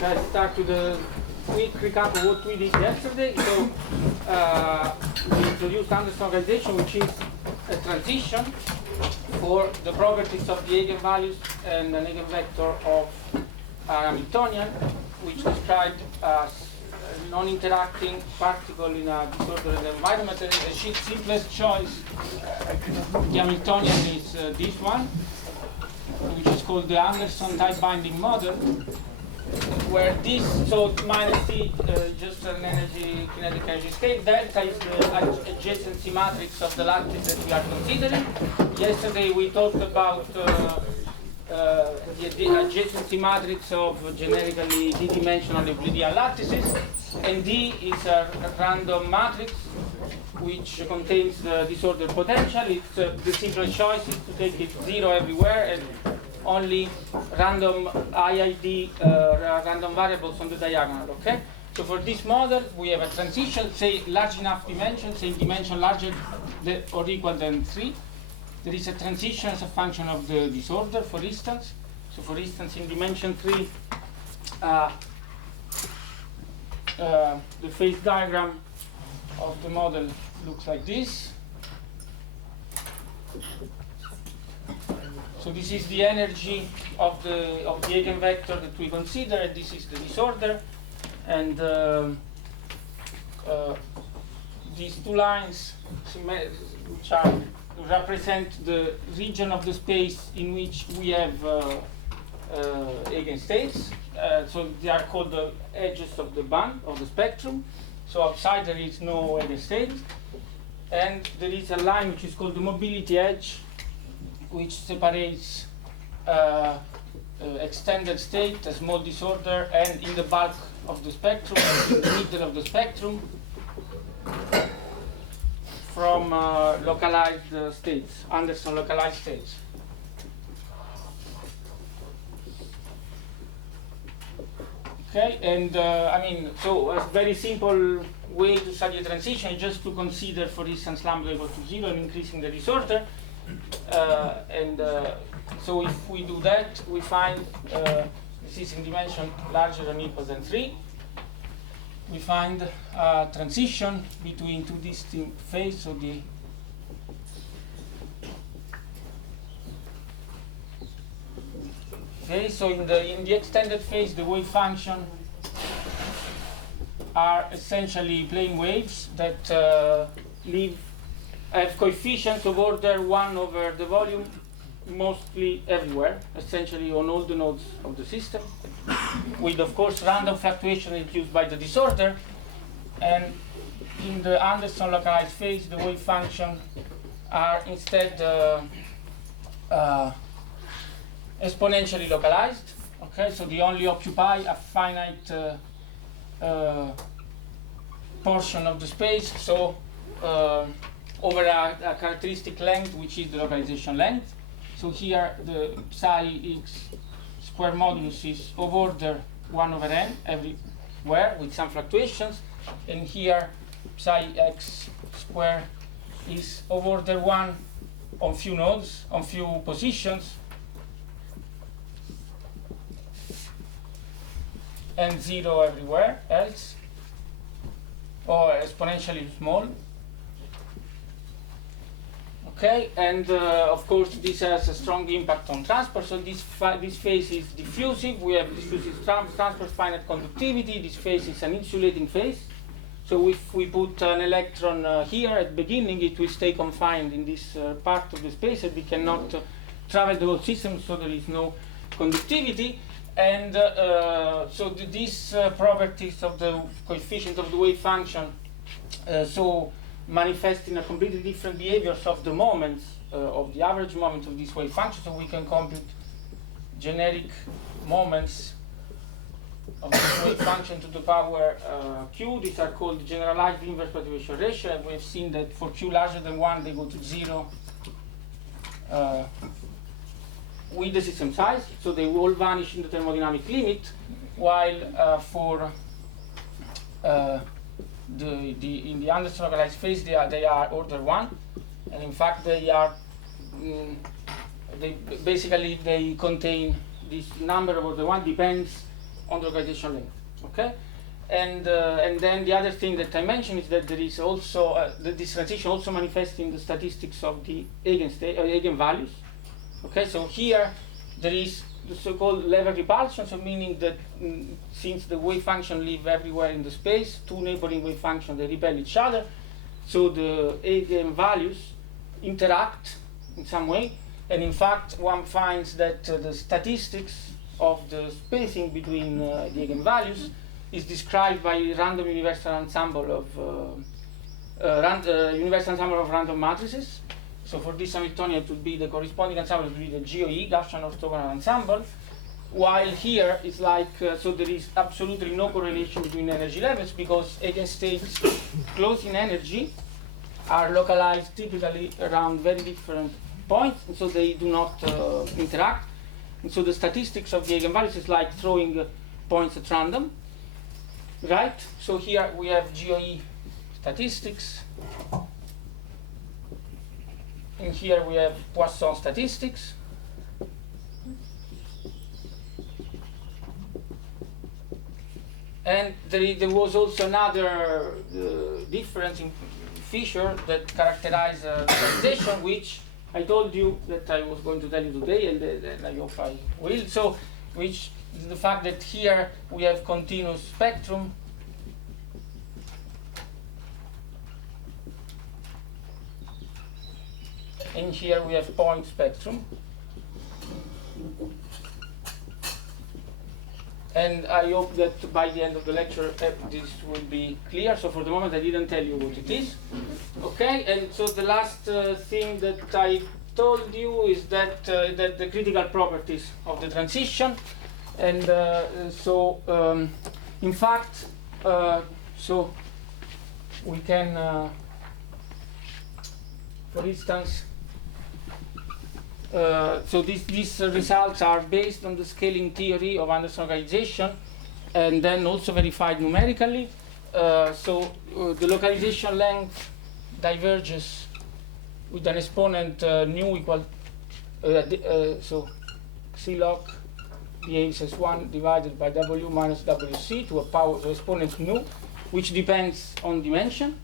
I start with a quick recap of what we did yesterday. So we introduced Anderson localization, which is a transition for the properties of the eigenvalues and an eigenvector of Hamiltonian, which described as a non-interacting particle in a disordered environment. And the simplest choice, the Hamiltonian, is this one, which is called the Anderson type binding model, where this, so minus T, just an energy, kinetic energy state. Delta is the adjacency matrix of the lattice that we are considering. Yesterday we talked about the adjacency matrix of generically d-dimensional Euclidean lattices, and D is a random matrix which contains the disordered potential. It's the simple choice is to take it 0 everywhere and only random IID random variables on the diagonal. Okay. So for this model, we have a transition, say large enough dimension, say dimension larger or equal than 3. There is a transition as a function of the disorder, for instance. So for instance, in dimension 3, the phase diagram of the model looks like this. So this is the energy of the eigenvector that we consider, and this is the disorder. And these two lines, which are represent the region of the space in which we have eigenstates. So they are called the edges of the band, of the spectrum. So outside there is no eigenstate. And there is a line which is called the mobility edge, which separates extended state, a small disorder, and in the bulk of the spectrum, in the middle of the spectrum, from localized states, Anderson localized states. Okay, and I mean, so a very simple way to study a transition is just to consider, for instance, lambda equal to 0 and increasing the disorder. So if we do that, we find this is in dimension larger than or equal than 3. We find a transition between two distinct phases. So so in the extended phase, the wave function are essentially plane waves that have coefficients of order 1 over the volume, mostly everywhere, essentially on all the nodes of the system, with, of course, random fluctuation induced by the disorder. And in the Anderson localized phase, the wave function are instead exponentially localized. Okay, so they only occupy a finite portion of the space. So over a characteristic length, which is the localization length. So here the psi x square modulus is of order 1 over n everywhere with some fluctuations, and here psi x square is of order 1 on few nodes, on few positions, and 0 everywhere else, or exponentially small. Okay, and of course this has a strong impact on transport. So this phase is diffusive. We have diffusive transport, finite conductivity. This phase is an insulating phase. So if we put an electron here at the beginning, it will stay confined in this part of the space, and we cannot travel the whole system, so there is no conductivity. And so these properties of the coefficient of the wave function so manifest in a completely different behaviors of the moments, of the average moment of this wave function. So we can compute generic moments of this wave function to the power q. These are called generalized inverse perturbation ratio. And we've seen that for q larger than 1, they go to 0 with the system size. So they all vanish in the thermodynamic limit, while for in the Anderson localized phase, they are order 1, and in fact they are they contain this number of order 1 depends on the localization length. Okay, and then the other thing that I mentioned is that there is also this transition also manifests in the statistics of the eigenvalues. Okay, so here there is the so-called level repulsion, so meaning that since the wave function live everywhere in the space, two neighboring wave functions, they repel each other, so the eigenvalues interact in some way, and in fact one finds that the statistics of the spacing between the eigenvalues is described by random universal ensemble of universal ensemble of random matrices. So for this Hamiltonian, it would be the corresponding ensemble would be the GOE, Gaussian orthogonal ensemble, while here it's like, so there is absolutely no correlation between energy levels because eigenstates close in energy are localized typically around very different points, and so they do not interact. And so the statistics of the eigenvalues is like throwing points at random, right? So here we have GOE statistics, and here we have Poisson statistics. And there was also another difference in feature that characterized localization, which I told you that I was going to tell you today, and I hope I will. So, which is the fact that here we have continuous spectrum, and here we have point spectrum. And I hope that by the end of the lecture this will be clear. So for the moment I didn't tell you what it is. Okay, and so the last thing that I told you is that, that the critical properties of the transition. And in fact, so we can, for instance, so these results are based on the scaling theory of Anderson localization and then also verified numerically. The localization length diverges with an exponent nu equal, so C log behaves as 1 divided by W minus WC to a power, so exponent nu, which depends on dimension.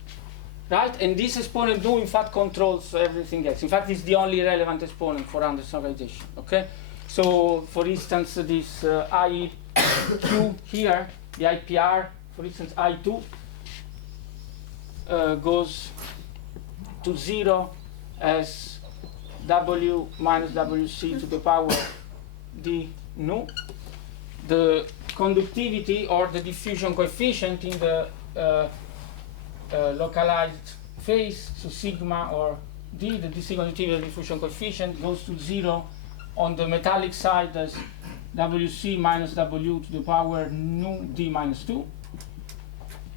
Right, and this exponent nu in fact controls everything else. In fact, it's the only relevant exponent for Anderson localization. Okay, so for instance, this IQ here, the IPR, for instance, I2 goes to 0 as W minus WC to the power D nu. The conductivity or the diffusion coefficient in the localized phase, so sigma or D, the conductivity diffusion coefficient goes to 0 on the metallic side as WC minus W to the power nu D minus 2.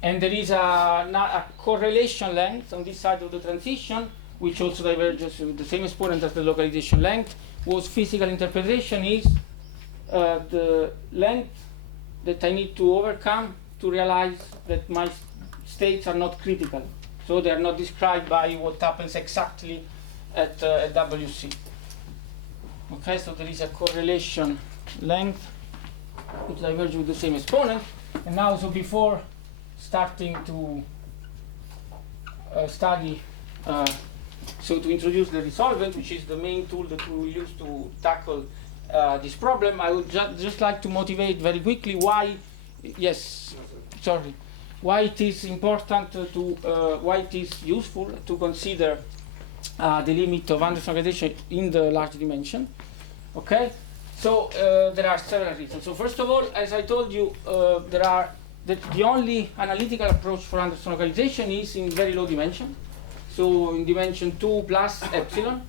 And there is a correlation length on this side of the transition, which also diverges with the same exponent as the localization length, whose physical interpretation is the length that I need to overcome to realize that my states are not critical, so they are not described by what happens exactly at WC. Okay, so there is a correlation length which diverges with the same exponent. And now, so before starting to study, so to introduce the resolvent, which is the main tool that we will use to tackle this problem, I would just like to motivate very quickly why, yes, sorry, why it is important why it is useful to consider the limit of Anderson localization in the large dimension. Okay, so there are several reasons. So first of all, as I told you, the only analytical approach for Anderson localization is in very low dimension. So in dimension 2 plus epsilon.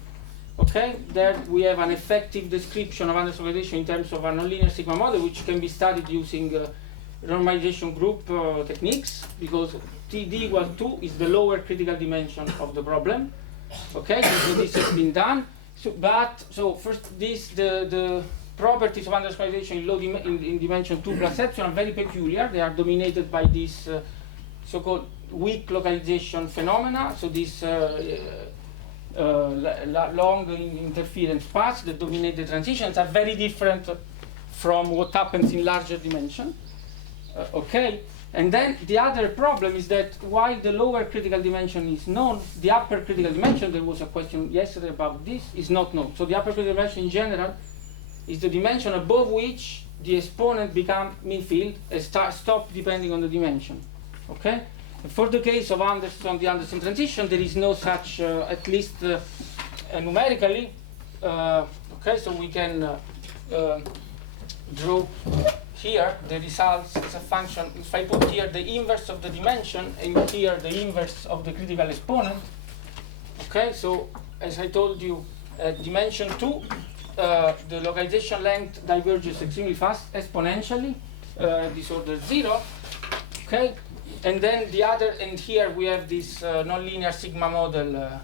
Okay, there we have an effective description of Anderson localization in terms of a nonlinear sigma model, which can be studied using normalization group techniques, because TD equal 2 is the lower critical dimension of the problem. Okay, so this has been done. So first, the properties of Anderson localization in dimension 2 plus epsilon are very peculiar. They are dominated by this so-called weak localization phenomena. So this long interference paths that dominate the transitions are very different from what happens in larger dimension. Okay, and then the other problem is that while the lower critical dimension is known, the upper critical dimension, there was a question yesterday about this, is not known. So the upper critical dimension in general is the dimension above which the exponent become mean field and stop depending on the dimension. Okay? And for the case of the Anderson transition, there is no such, at least numerically. Okay, so we can draw here the results as a function. If I put here the inverse of the dimension and here the inverse of the critical exponent, okay, so as I told you, at dimension 2, the localization length diverges extremely fast, exponentially, disorder 0, okay, and then the other, and here we have this nonlinear sigma model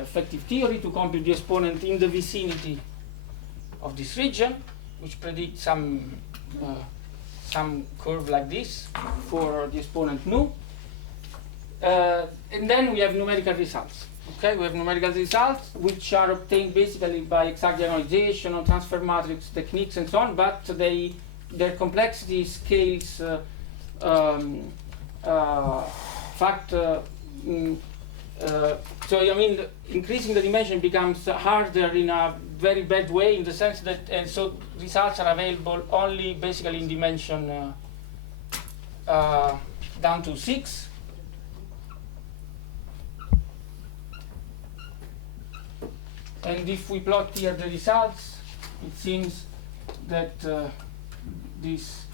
effective theory to compute the exponent in the vicinity of this region, which predicts some curve like this for the exponent nu. And then we have numerical results. Okay, we have numerical results which are obtained basically by exact diagonalization on transfer matrix techniques and so on, but their complexity scales so I mean, increasing the dimension becomes harder in a very bad way, in the sense that, and so results are available only basically in dimension down to 6. And if we plot here the results, it seems that this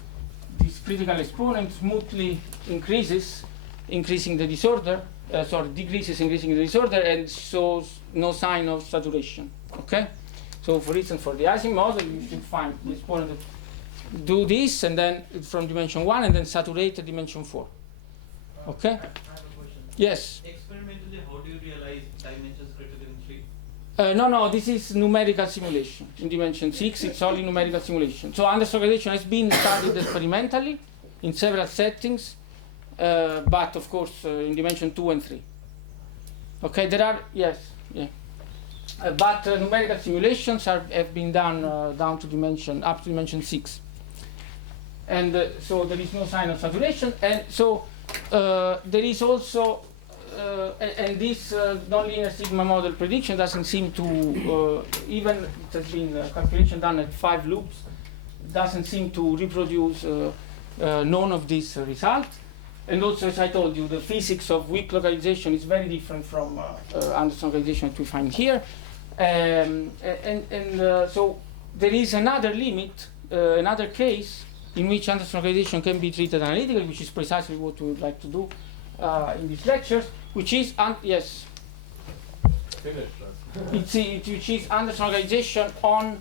critical exponent smoothly increases, increasing the disorder. Decreases, increasing the disorder, and shows no sign of saturation. Okay, so for instance, for the Ising model, you should find the exponent that do this, and then from dimension 1, and then saturate at dimension 4. Okay. I have a question. Yes. Experimentally, how do you realize dimensions greater than 3? No, this is numerical simulation. In dimension 6, it's only numerical simulation. So Anderson localization has been studied experimentally in several settings. But of course in dimension 2 and 3. Okay, there are, yes, yeah. But numerical simulations have been done down to dimension, up to dimension 6. And so there is no sign of saturation. And so there is also, and this nonlinear sigma model prediction doesn't seem to, even it has been calculation done at 5 loops, doesn't seem to reproduce none of these results. And also, as I told you, the physics of weak localization is very different from Anderson localization that we find here. So there is another limit, another case in which Anderson localization can be treated analytically, which is precisely what we would like to do in these lectures, which is, yes, which is Anderson localization on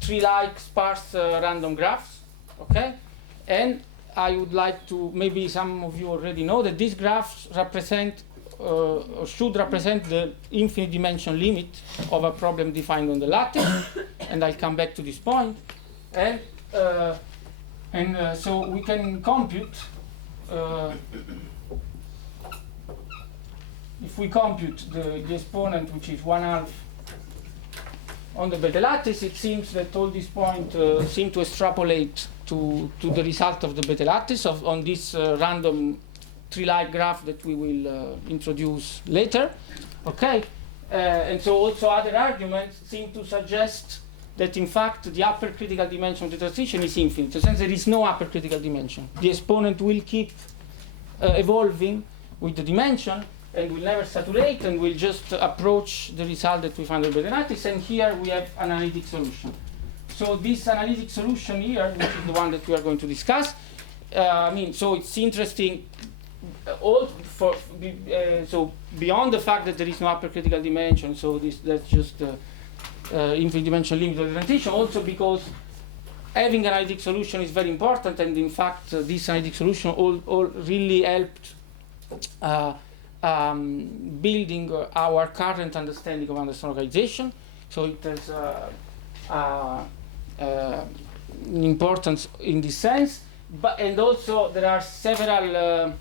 tree-like sparse random graphs, okay? And I would like to, maybe some of you already know that these graphs represent, or should represent, the infinite dimension limit of a problem defined on the lattice, and I'll come back to this point. And so we can compute, if we compute the exponent, which is 1/2 on the beta lattice, it seems that all these points seem to extrapolate to the result of the beta lattice on this random tree-like graph that we will introduce later. Okay, and so also other arguments seem to suggest that in fact the upper critical dimension of the transition is infinite. So since there is no upper critical dimension, the exponent will keep evolving with the dimension and will never saturate, and will just approach the result that we find in the beta lattice. And here we have an analytic solution. So this analytic solution here, which is the one that we are going to discuss, so it's interesting. So beyond the fact that there is no upper critical dimension, so that's just infinite dimension limit of the transition. Also because having an analytic solution is very important, and in fact this analytic solution all really helped building our current understanding of Anderson localization. So it has importance in this sense, and also there are several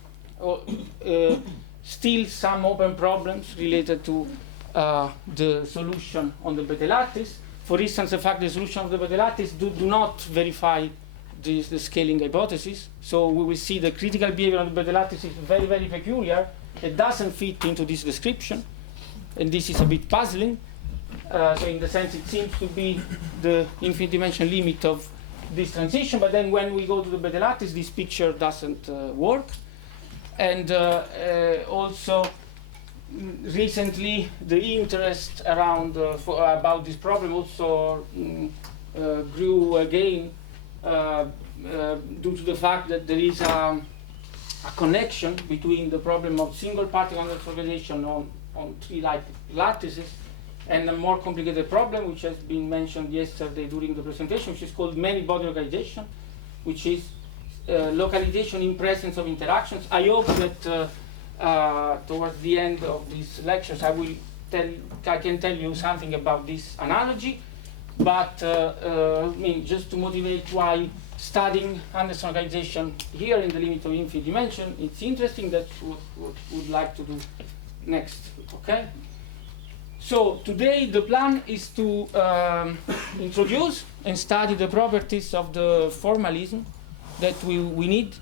still some open problems related to the solution on the beta lattice. for instance, the fact the solution of the Bethe lattice do not verify the scaling hypothesis. So we will see the critical behavior of the Bethe lattice is very, very peculiar. It doesn't fit into this description. And this is a bit puzzling. So in the sense it seems to be the infinite dimension limit of this transition. But then when we go to the Bethe lattice, this picture doesn't work. And also, recently, the interest around about this problem also grew again due to the fact that there is a connection between the problem of single particle organization on three lattices and a more complicated problem, which has been mentioned yesterday during the presentation, which is called many-body localization, which is localization in presence of interactions. I hope that towards the end of these lectures, I can tell you something about this analogy. But I mean, just to motivate why studying Anderson localization here in the limit of infinite dimension, it's interesting. That's what we would like to do next. Okay. So today the plan is to introduce and study the properties of the formalism that we need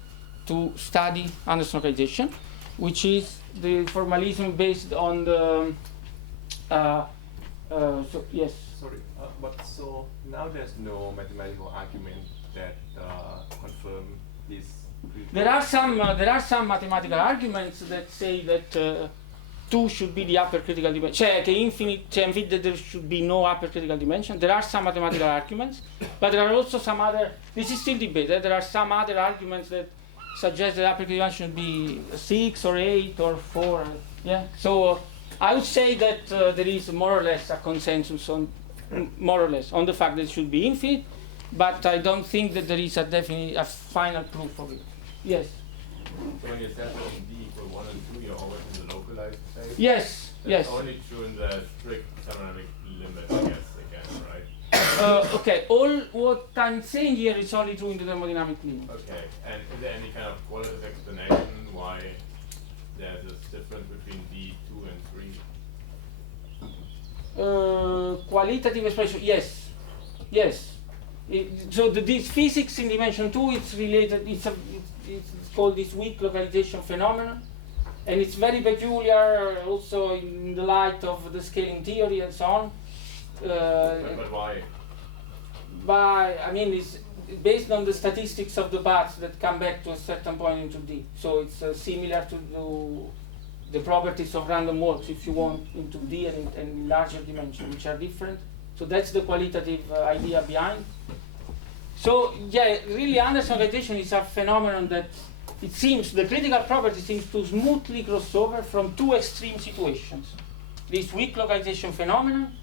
to study Anderson localization, which is the formalism based on the so yes. Sorry, but so now there's no mathematical argument that confirm this. There are some mathematical arguments that say that 2 should be the upper critical dimension. That there should be no upper critical dimension. There are some mathematical arguments, but there are also some other. This is still debate. There are some other arguments that suggest that upper critical dimension should be 6 or 8 or 4. Yeah. So I would say that there is more or less a consensus on the fact that it should be infinite, but I don't think that there is a final proof of it. Yes. So when you said that in D equal 1 and 2, you're always in the localized phase? Yes, That's yes. only true in the strict thermodynamic limit, I guess, again, right? Okay, all what I'm saying here is only true in the thermodynamic limit. Okay, and is there any kind of qualitative explanation why there's this difference between D2 and 3? Qualitative expression, yes. Yes. So this physics in dimension 2, it's related, it's called this weak localization phenomenon, and it's very peculiar also in the light of the scaling theory and so on. But why? I mean, it's based on the statistics of the paths that come back to a certain point into D. So it's similar to the properties of random walks, if you want, into D and larger dimensions, which are different. So that's the qualitative idea behind. So yeah, really Anderson localization is a phenomenon that it seems, the critical property seems to smoothly cross over from 2 extreme situations. This weak localization phenomenon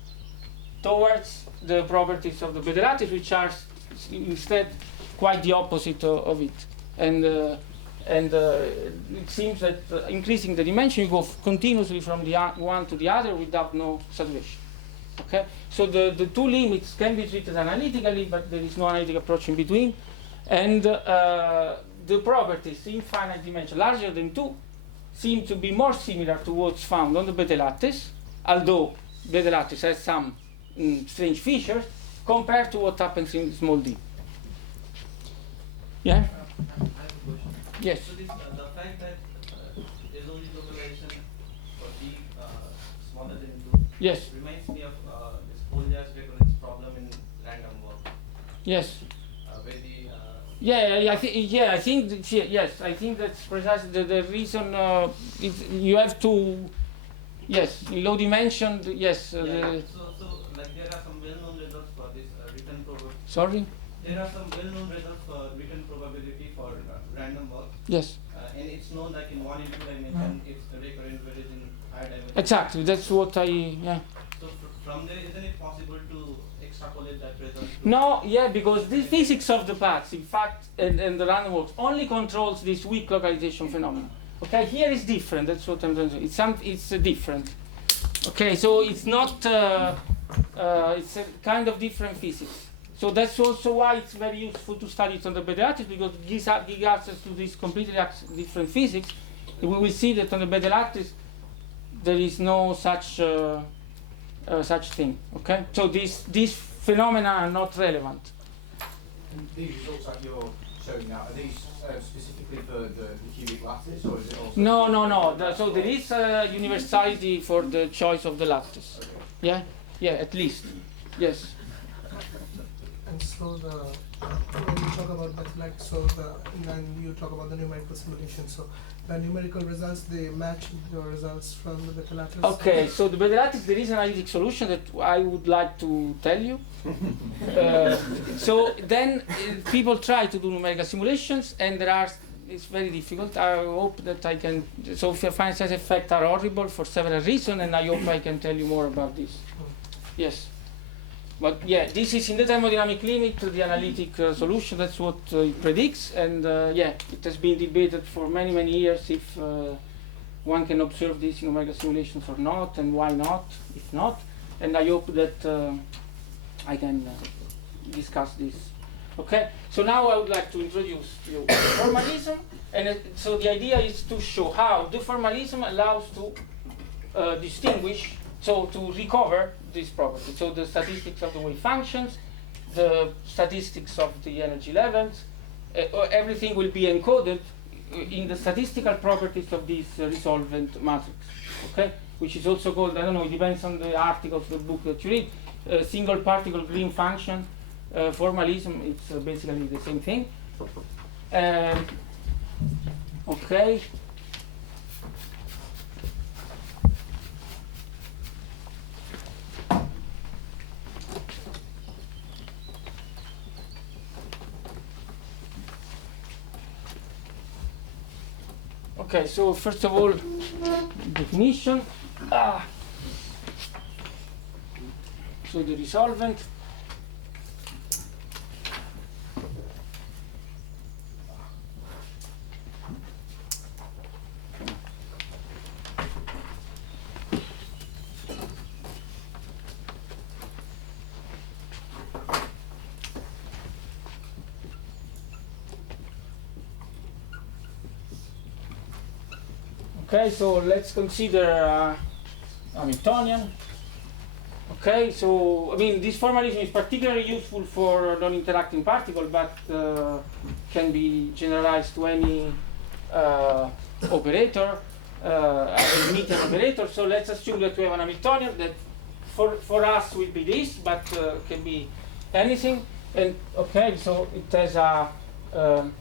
towards the properties of the Bethe lattice, which are instead quite the opposite of it. And it seems that increasing the dimension, you go continuously from the one to the other without no saturation. Okay, so the 2 limits can be treated analytically, but there is no analytic approach in between. And the properties in finite dimension larger than 2 seem to be more similar to what's found on the Bethe lattice, although Bethe lattice has some strange features compared to what happens in small d. Yeah? I have a question. Yes. So this, the fact that there's only localization for D smaller than 2 Yes. reminds me of this Poljar's recurrence problem in random walk. Yes. Where the I think that's precisely the reason. You have to, yes, in low dimension, yes. So like there are some well-known results for this return probability. Sorry. There are some well-known results for return probability for random walk. Yes. And it's known that in 1 and 2 dimension it's recurrent, whereas in higher dimension. Exactly. That's what yeah. So from there, isn't it possible to extrapolate that result? No, yeah, because the physics of the paths, in fact, and the random walks only controls this weak localization phenomenon. Okay, here is different. That's what I'm trying to say. It's different. Okay, so it's not. It's a kind of different physics. So that's also why it's very useful to study it on the Bethe lattice, because it gives access to this completely different physics. And we will see that on the Bethe lattice there is no such thing. Okay, so this phenomena are not relevant. And these results that you're showing now, are these specifically for the cubic lattice, or is it also? No. So there is universality for the choice of the lattice. Okay. Yeah, at least. Yes. And so when you talk about mathematics, then you talk about the numerical simulation. So the numerical results, they match the results from the Better-Lattice. Okay, so the Better-Lattice, there is an analytic solution that I would like to tell you. So then people try to do numerical simulations, and it's very difficult. I hope that I can. So finite size effects are horrible for several reasons, and I hope I can tell you more about this. Yes. But yeah, this is in the thermodynamic limit, the analytic solution, that's what it predicts, and it has been debated for many, many years if one can observe this in numerical simulations or not, and why not, if not, and I hope that I can discuss this. Okay, so now I would like to introduce you formalism, and so the idea is to show how the formalism allows to distinguish, so to recover this property. So the statistics of the wave functions, the statistics of the energy levels, everything will be encoded in the statistical properties of this resolvent matrix, okay? Which is also called, I don't know, it depends on the article of the book that you read, single particle Green function, formalism, it's basically the same thing. Okay. Okay, so first of all, definition. So the resolvent. Okay, so let's consider Hamiltonian. Okay, so I mean this formalism is particularly useful for non-interacting particle, but can be generalized to any operator, Hermitian operator. So let's assume that we have an Hamiltonian that for us will be this, but can be anything. And okay, so it has a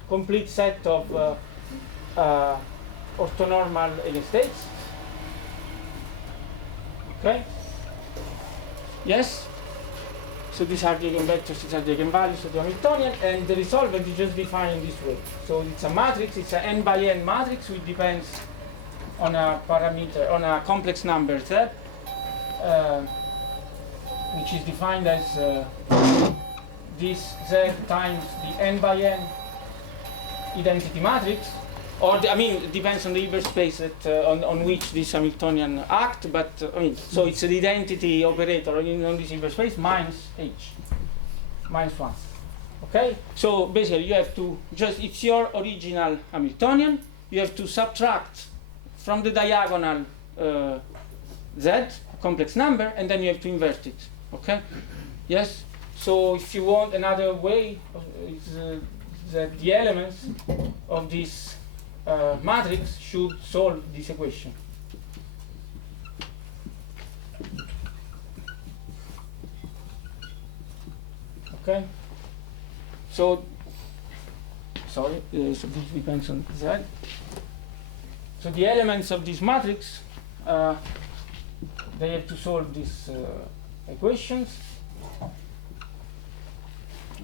complete set of orthonormal states. Okay? Yes? So these are the eigenvectors, these are the eigenvalues of the Hamiltonian, and the resolvent is just defined in this way. So it's a matrix, it's an n by n matrix, which depends on a parameter, on a complex number z, which is defined as this z times the n by n identity matrix. Or it depends on the Hilbert space that, on which this Hamiltonian act, but so it's an identity operator on this Hilbert space minus h, minus 1. Okay? So basically you have to it's your original Hamiltonian, you have to subtract from the diagonal z, complex number, and then you have to invert it. Okay? Yes? So if you want another way, is that the elements of this matrix should solve this equation. Okay? So, sorry, so this depends on Z. So the elements of this matrix, they have to solve these equations.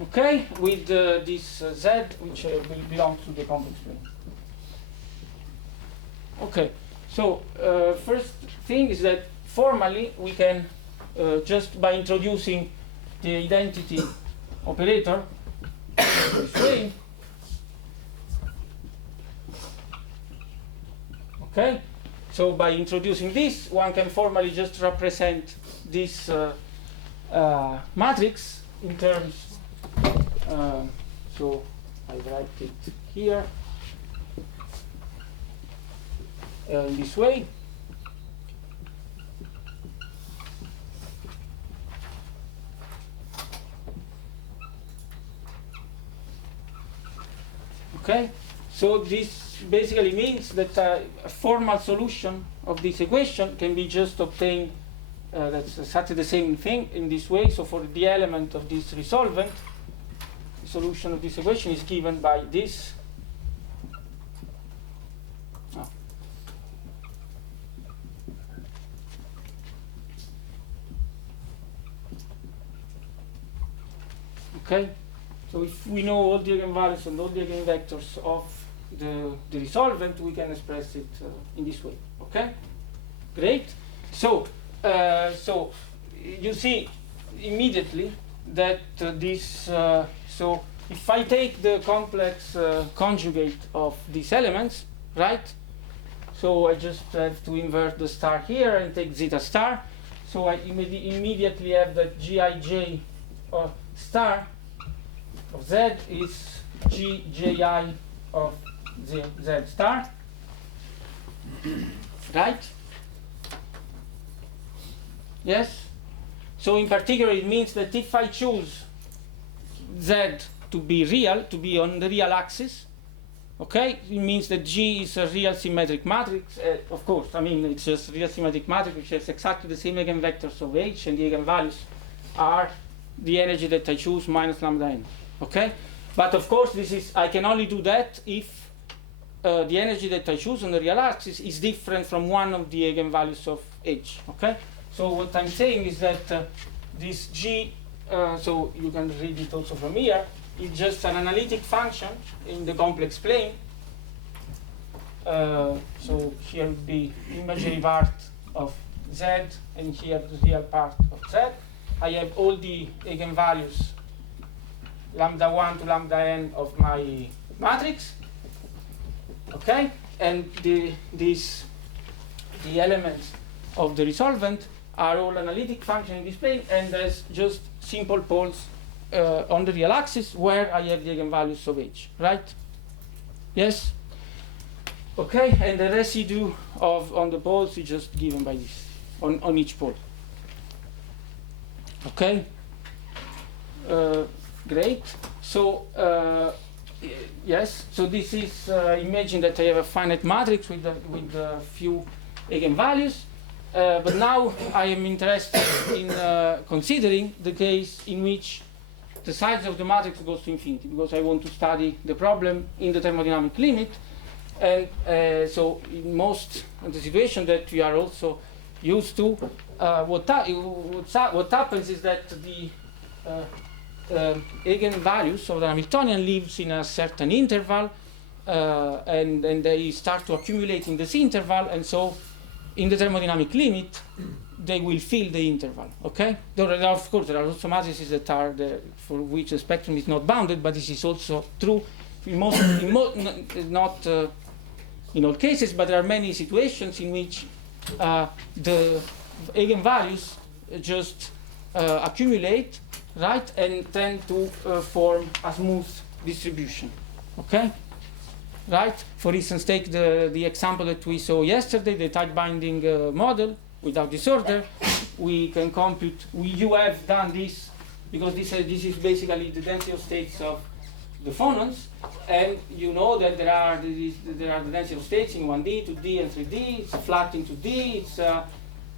Okay, with this Z, which will belong to the complex plane. Okay, so first thing is that formally we can just by introducing the identity operator this way. Okay, so by introducing this, one can formally just represent this matrix in terms. So I write it here. In this way. Okay, so this basically means that a formal solution of this equation can be just obtained. That's exactly the same thing in this way. So for the element of this resolvent, the solution of this equation is given by this. Oh. Okay, so if we know all the eigenvalues and all the eigenvectors of the resolvent, we can express it in this way. Okay, great. So so you see immediately that this. So if I take the complex conjugate of these elements, right? So I just have to invert the star here and take zeta star. So I immediately have that Gij star of z is Gji of z star, right? Yes? So in particular it means that if I choose z to be real, to be on the real axis, okay, it means that G is a real symmetric matrix. Of course, I mean it's just a real symmetric matrix which has exactly the same eigenvectors of H, and the eigenvalues are the energy that I choose minus lambda n. Okay, but of course this is, I can only do that if the energy that I choose on the real axis is different from one of the eigenvalues of H. Okay, so what I'm saying is that this G, so you can read it also from here, is just an analytic function in the complex plane. So here would be imaginary part of Z, and here the real part of Z. I have all the eigenvalues lambda 1 to lambda n of my matrix. Okay, and the elements of the resolvent are all analytic functions in this plane, and there's just simple poles on the real axis where I have the eigenvalues of H, right? Yes? Okay, and the residue on the poles is just given by this, on each pole. Okay? Great. So, yes, so this is, imagine that I have a finite matrix with a few eigenvalues. But now I am interested in considering the case in which the size of the matrix goes to infinity, because I want to study the problem in the thermodynamic limit. And so in most of the situations that we are also used to, what happens is that the eigenvalues of the Hamiltonian lives in a certain interval, and they start to accumulate in this interval, and so in the thermodynamic limit, they will fill the interval. Okay. Of course, there are also matrices that are for which the spectrum is not bounded, but this is also true in most, not in all cases, but there are many situations in which the eigenvalues just accumulate, right, and tend to form a smooth distribution. Okay. Right? For instance, take the example that we saw yesterday, the tight binding model without disorder. We can compute, you have done this, because this is basically the density of states of the phonons, and you know that there are the density of states in 1D, 2D, and 3D. It's flat in 2D, it's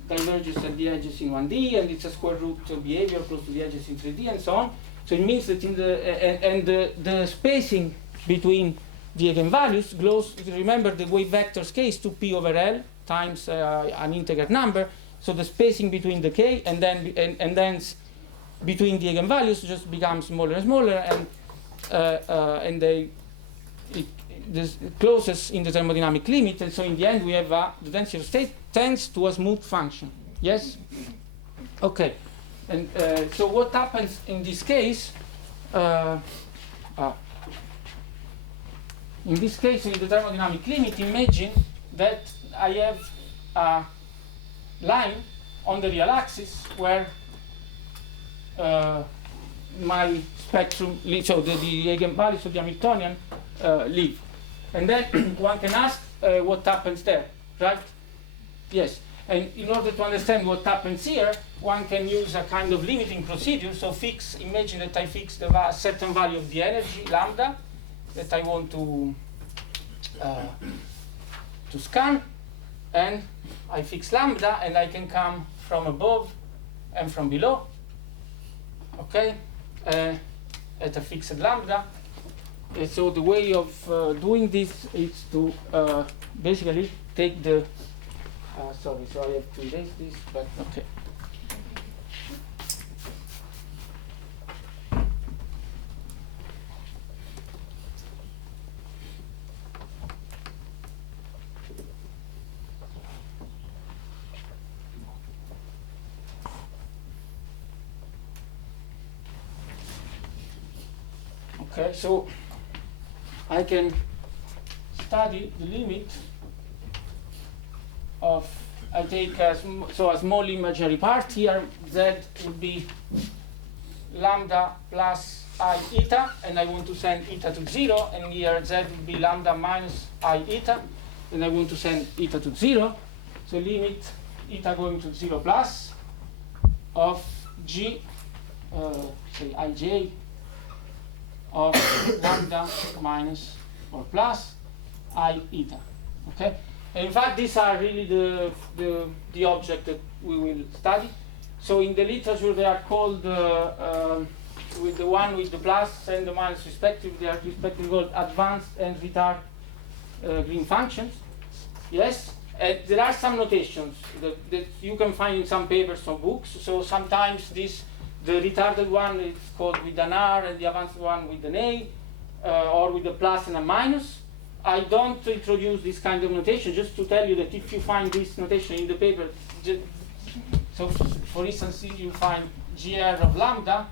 diverges at the edges in 1D, and it's a square root behavior close to the edges in 3D, and so on. So it means that in the spacing between the eigenvalues goes, remember the wave vector's case, 2p over L times an integer number. So the spacing between the k and then between the eigenvalues just becomes smaller and smaller, and it closes in the thermodynamic limit, and so in the end we have the density of state tends to a smooth function. Yes? Okay. And so what happens in this case? In this case, in the thermodynamic limit, imagine that I have a line on the real axis where my spectrum, so the eigenvalues of the Hamiltonian live. And then one can ask what happens there, right? Yes. And in order to understand what happens here, one can use a kind of limiting procedure. So imagine that I fix a certain value of the energy, lambda, that I want to scan, and I fix lambda, and I can come from above and from below, okay, at a fixed lambda. So the way of doing this is to basically take the, sorry, so I have to erase this, but okay. Okay, so I can study the limit of, I take a small imaginary part here, z would be lambda plus I eta, and I want to send eta to 0, and here z would be lambda minus I eta, and I want to send eta to 0. So limit eta going to 0 plus of g, say ij, of lambda minus or plus I eta. Okay? And in fact, these are really the object that we will study. So in the literature, they are called, with the one with the plus and the minus respectively, they are respectively called advanced and retard green functions. Yes? There are some notations that you can find in some papers or books. So sometimes the retarded one is called with an R, and the advanced one with an A, or with a plus and a minus. I don't introduce this kind of notation just to tell you that if you find this notation in the paper, so for instance, if you find GR of lambda,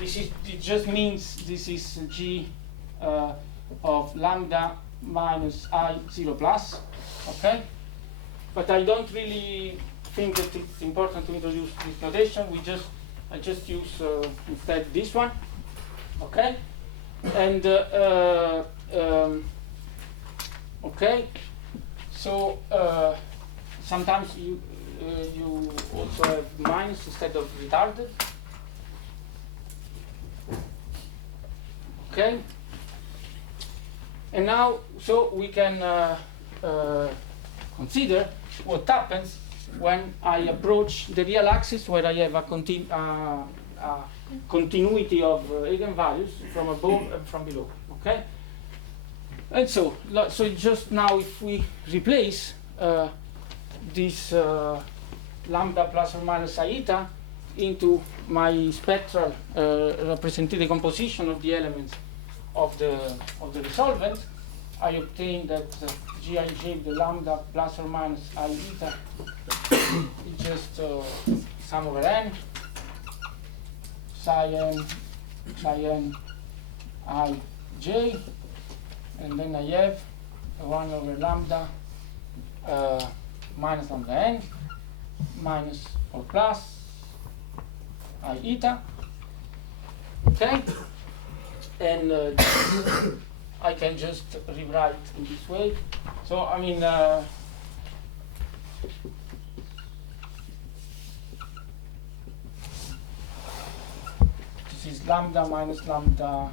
it just means this is G of lambda minus I 0 plus, okay? But I don't really think that it's important to introduce this notation. I just use instead this one, okay? And okay, so sometimes you also have minus instead of retarded. Okay, and now so we can consider what happens when I approach the real axis, where I have a continuity of eigenvalues from above and from below. Okay, and so just now, if we replace this lambda plus or minus I eta into my spectral representative composition of the elements of the resolvent, I obtain that Gij, the lambda plus or minus I eta, is just sum over n psi n I j, and then I have 1 over lambda minus lambda n minus or plus I eta. Okay, and I can just rewrite in this way. So I mean, this is lambda minus lambda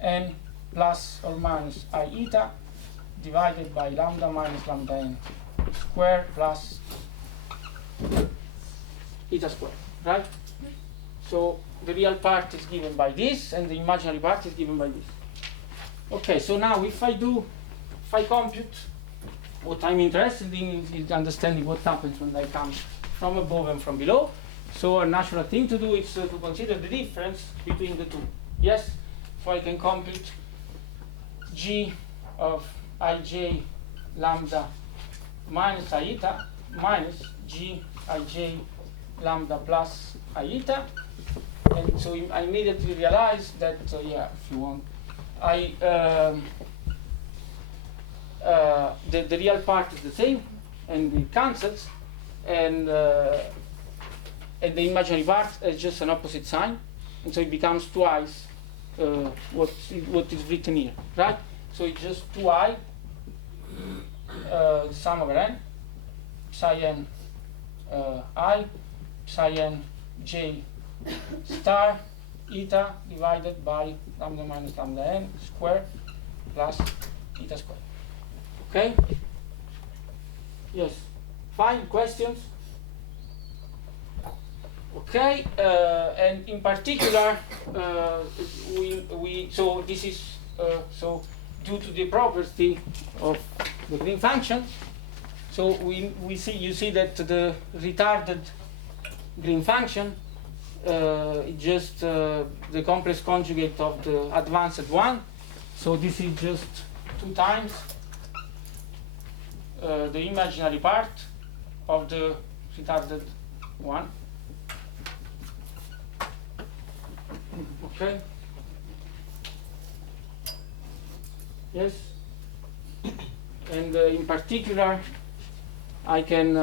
n plus or minus I eta divided by lambda minus lambda n square plus eta square, right? So the real part is given by this, and the imaginary part is given by this. Okay, so now if I compute, what I'm interested in is understanding what happens when I come from above and from below. So a natural thing to do is to consider the difference between the two. Yes? So I can compute G of Ij lambda minus I eta minus G Ij lambda plus I eta. And so I immediately realize that, yeah, if you want, the real part is the same, and it cancels, and the imaginary part is just an opposite sign, and so it becomes twice what is written here, right? So it's just 2i sum over n psi n I psi n j star eta divided by lambda minus lambda n square plus eta square. Okay? Yes. Fine. Questions? Okay. And in particular, so this is so due to the property of the green function. So you see that the retarded green function is just the complex conjugate of the advanced one. So this is just 2 times the imaginary part of the retarded one. Okay. Yes. And in particular, I can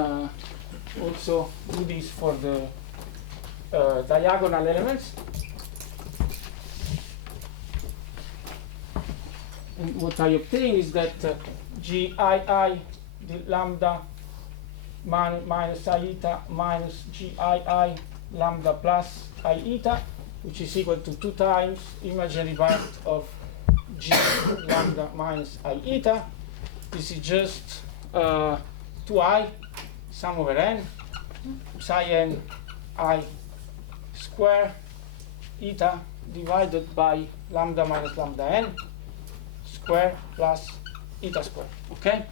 also do this for the diagonal elements. And what I obtain is that GII the lambda minus I eta minus GII lambda plus I eta, which is equal to 2 times imaginary part of G lambda minus I eta. This is just 2i sum over n psi n I square eta divided by lambda minus lambda n square plus eta square. Okay?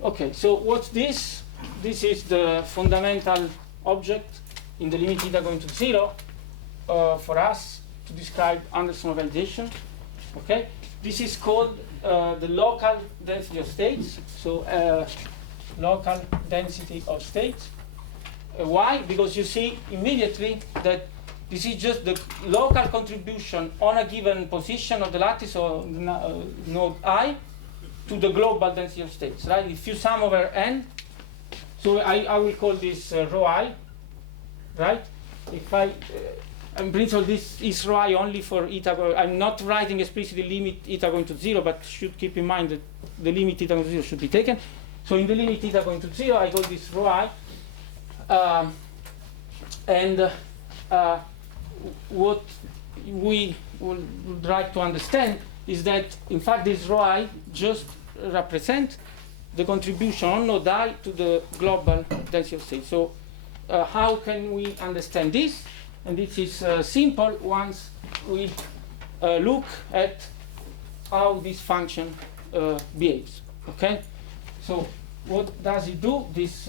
Okay, so what's this? This is the fundamental object in the limit eta going to 0 for us to describe Anderson localization. Okay? This is called the local density of states. So local density of states. Why? Because you see immediately that this is just the local contribution on a given position of the lattice or node I to the global density of states, right? If you sum over n, so I will call this rho I, right? If in principle this is rho I only for eta, I'm not writing explicitly limit eta going to 0, but should keep in mind that the limit eta going to 0 should be taken. So in the limit eta going to 0, I call this rho I. What we would like to understand is that, in fact, this rho I just represent the contribution on node I to the global density of states. So how can we understand this? And this is simple once we look at how this function behaves. Okay? So what does it do? This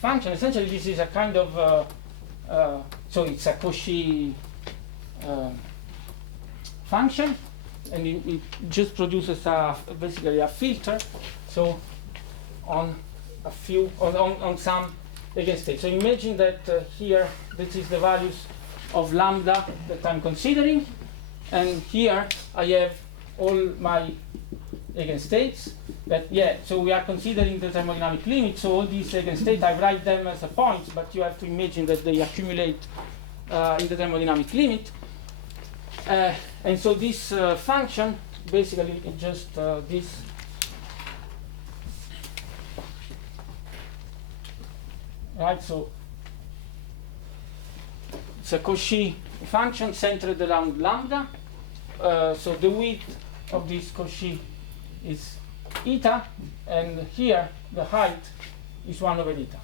function, essentially, this is a kind of, so it's a Cauchy function, and it just produces basically a filter. So on a few, on some eigenstates. So imagine that here, this is the values of lambda that I'm considering, and here I have all my eigenstates. So we are considering the thermodynamic limit. So all these eigenstates, I write them as a point, but you have to imagine that they accumulate in the thermodynamic limit. And so this function basically is just this. Right, so it's a Cauchy function centered around lambda. So the width of this Cauchy is eta, and here the height is 1 over eta.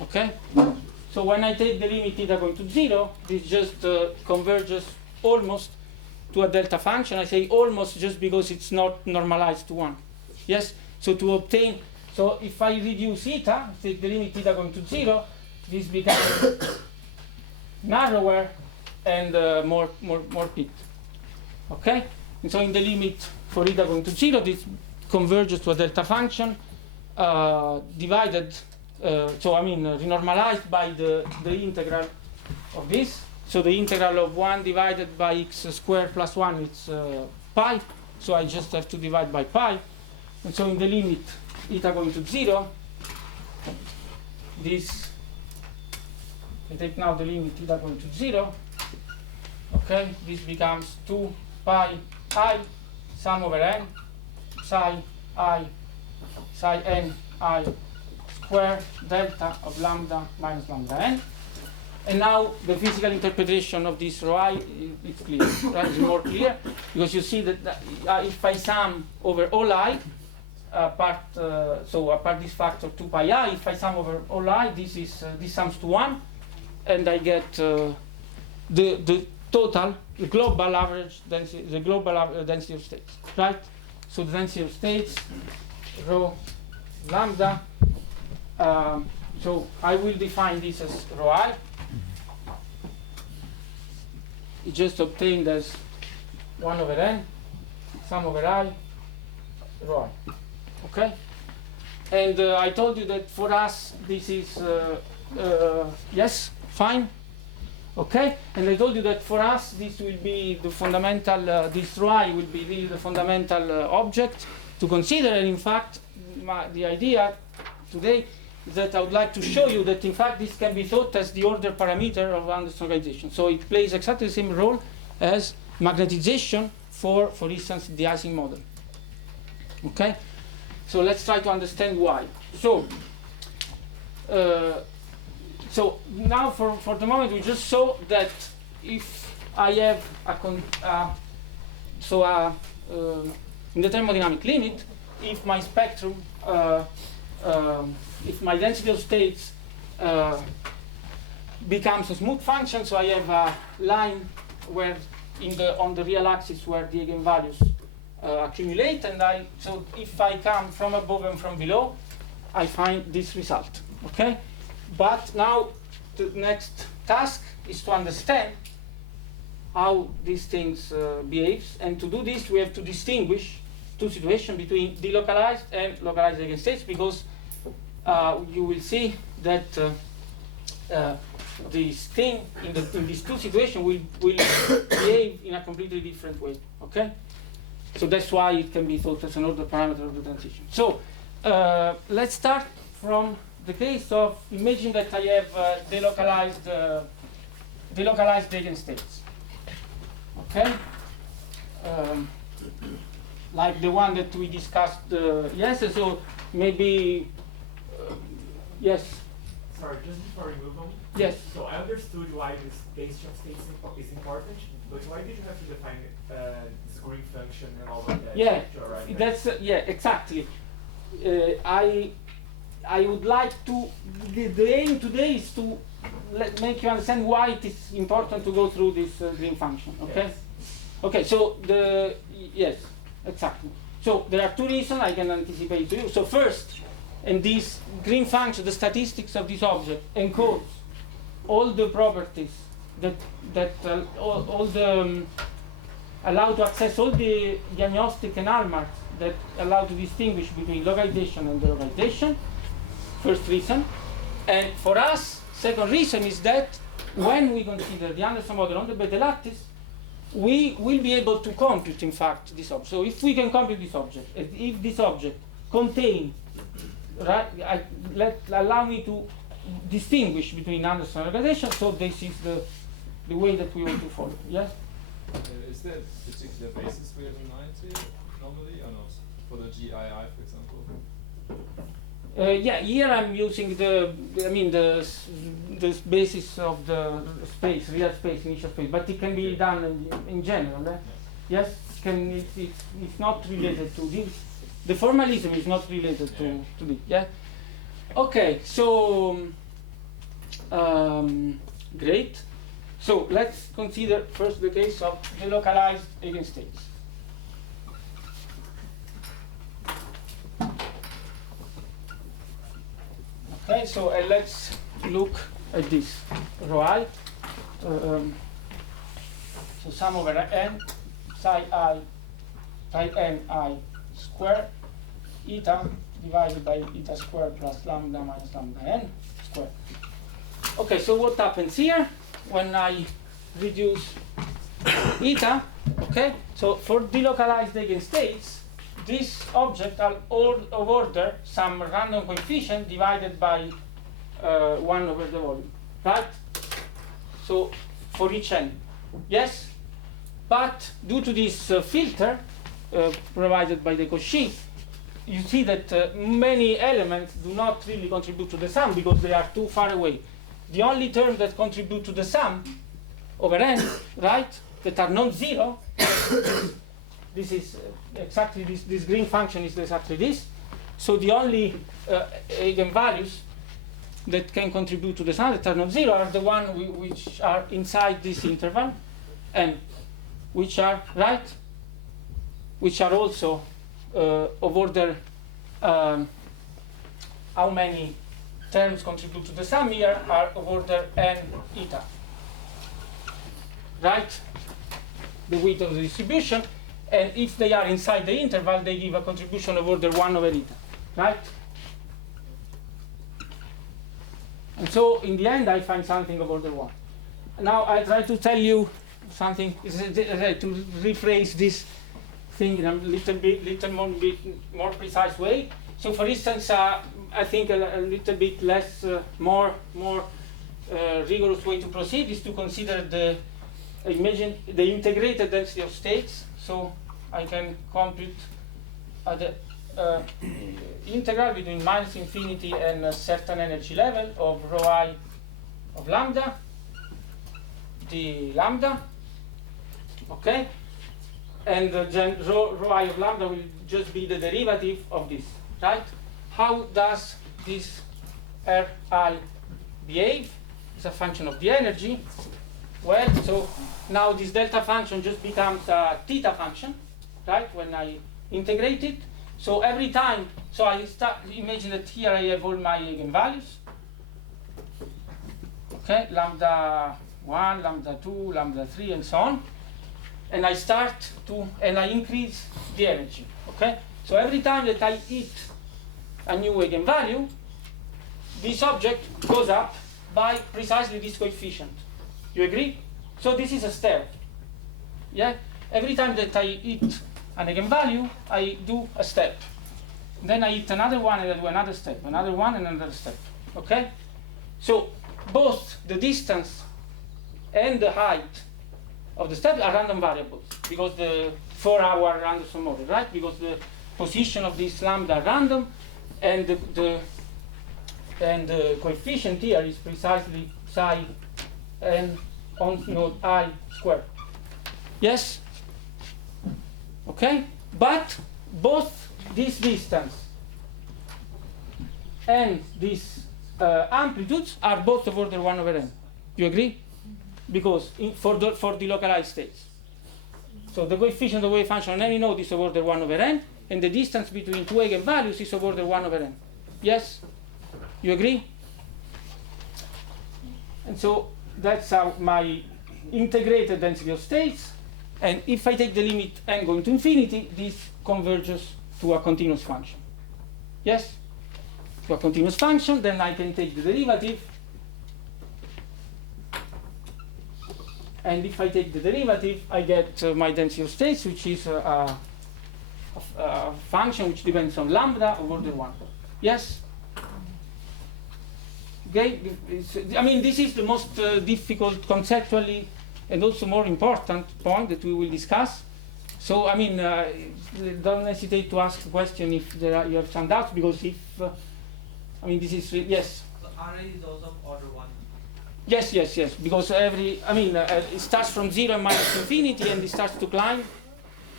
Okay? So when I take the limit eta going to 0, this just converges almost to a delta function. I say almost just because it's not normalized to 1. Yes? So to obtain, so if I reduce eta, take the limit eta going to 0, this becomes narrower and more pit. Okay? And so in the limit for eta going to 0, this converges to a delta function divided, renormalized by the integral of this. So the integral of 1 divided by x squared plus 1 is pi. So I just have to divide by pi. And so in the limit eta going to 0, this, I take now the limit eta going to 0. Okay, this becomes 2 pi I sum over n psi I psi n I square delta of lambda minus lambda n. And now the physical interpretation of this rho I is clear, right? It's more clear because you see that if I sum over all I, apart this factor 2 pi I, if I sum over all I, this sums to 1, and I get the total, the global average density, density of states, right? So the density of states, rho lambda. So I will define this as rho I. It's just obtained as 1 over n, sum over I, rho I. Okay? And I told you that for us this is, yes, fine? Okay? And I told you that for us this will be the fundamental, this rho I will be really the fundamental object to consider. And in fact, the idea today is that I would like to show you that in fact this can be thought as the order parameter of Anderson localization. So it plays exactly the same role as magnetization for instance, the Ising model. Okay? So let's try to understand why. So now for the moment we just saw that if I have in the thermodynamic limit, if my spectrum if my density of states becomes a smooth function, so I have a line where on the real axis where the eigenvalues accumulate, and so if I come from above and from below, I find this result. Okay, but now the next task is to understand how these things behaves, and to do this we have to distinguish two situations between delocalized and localized eigenstates, because you will see that this thing in these two situations will behave in a completely different way. Okay, so that's why it can be thought as an order parameter of the transition. So let's start from the case of imagine that I have delocalized eigenstates. Okay, like the one that we discussed yesterday. So maybe yes. Sorry, just before we move on. Yes. So I understood why this base of states is important, but why did you have to define this green function and all of that? Yeah, to arrive at? that's yeah, exactly. I would like to. The aim today is to make you understand why it is important to go through this green function. Okay. Yes. Okay. So yes, exactly. So there are two reasons I can anticipate to you. So first, and this green function, the statistics of this object encodes all the properties that all the allow to access all the diagnostic and hallmarks that allow to distinguish between localization and delocalization. First reason. And for us, second reason is that when we consider the Anderson model on the Bethe lattice, we will be able to compute, in fact, this object. So if we can compute this object, if this object contains, right, allow me to distinguish between Anderson and localization, so this is the way that we want to follow. Yes? Is there a particular basis we have in mind here, normally, or not? For the GII, for example? Yeah, here I'm using the basis of the space, real space, initial space, but it can be done in general. Yes, it's not related to this. The formalism is not related to this. Yeah. Okay, so great. So let's consider first the case of delocalized eigenstates. Okay, so let's look at this rho I. So sum over n psi I n I square eta divided by eta squared plus lambda minus lambda n squared. Okay, so what happens here when I reduce eta? Okay, so for delocalized eigenstates, this object of order some random coefficient divided by 1 over the volume, right? So for each n, yes? But due to this filter provided by the Cauchy, you see that many elements do not really contribute to the sum because they are too far away. the only terms that contribute to the sum over n, right, that are non-zero, this is exactly this green function is exactly this. So the only eigenvalues that can contribute to the sum that are non-zero are the ones which are inside this interval, and which are right, which are also of order how many terms contribute to the sum here are of order n eta. Right? The width of the distribution, and if they are inside the interval, they give a contribution of order 1 over eta. Right? And so in the end, I find something of order 1. Now I try to tell you something, to rephrase this thing in a little more precise way. So for instance, I think a little bit less, more rigorous way to proceed is to consider the integrated density of states. So I can compute the integral between minus infinity and a certain energy level of rho I of lambda, d lambda, okay? And then rho I of lambda will just be the derivative of this, right? How does this Ri behave? It's a function of the energy. Well, so now this delta function just becomes a theta function, right, when I integrate it. So every time, so I start, imagine that here I have all my eigenvalues. Okay, lambda 1, lambda 2, lambda 3, and so on. And I start to, and I increase the energy, okay? So every time that I hit a new eigenvalue, this object goes up by precisely this coefficient. You agree? So this is a step. Yeah? Every time that I hit an eigenvalue, I do a step. Then I hit another one and I do another step, another one and another step. Okay? So both the distance and the height of the step are random variables because for our random model, right? Because the position of this lambda are random, and the coefficient here is precisely psi n on node I squared. Yes? Okay? But both this distance and these amplitudes are both of order 1 over n. You agree? Because for the localized states. So the coefficient of wave function on any node is of order 1 over n, and the distance between two eigenvalues is of order 1 over n. Yes? You agree? And so that's how my integrated density of states, and if I take the limit n going to infinity, this converges to a continuous function. Yes? To a continuous function, then I can take the derivative, and if I take the derivative, I get my density of states, which is a function which depends on lambda of order 1. Yes? Okay? I mean, this is the most difficult conceptually and also more important point that we will discuss. So, I mean, don't hesitate to ask a question if you have some doubts, because if, I mean, this is, yes? So Ra is also of order 1. Yes, yes, yes, because it starts from 0 and minus infinity, and it starts to climb.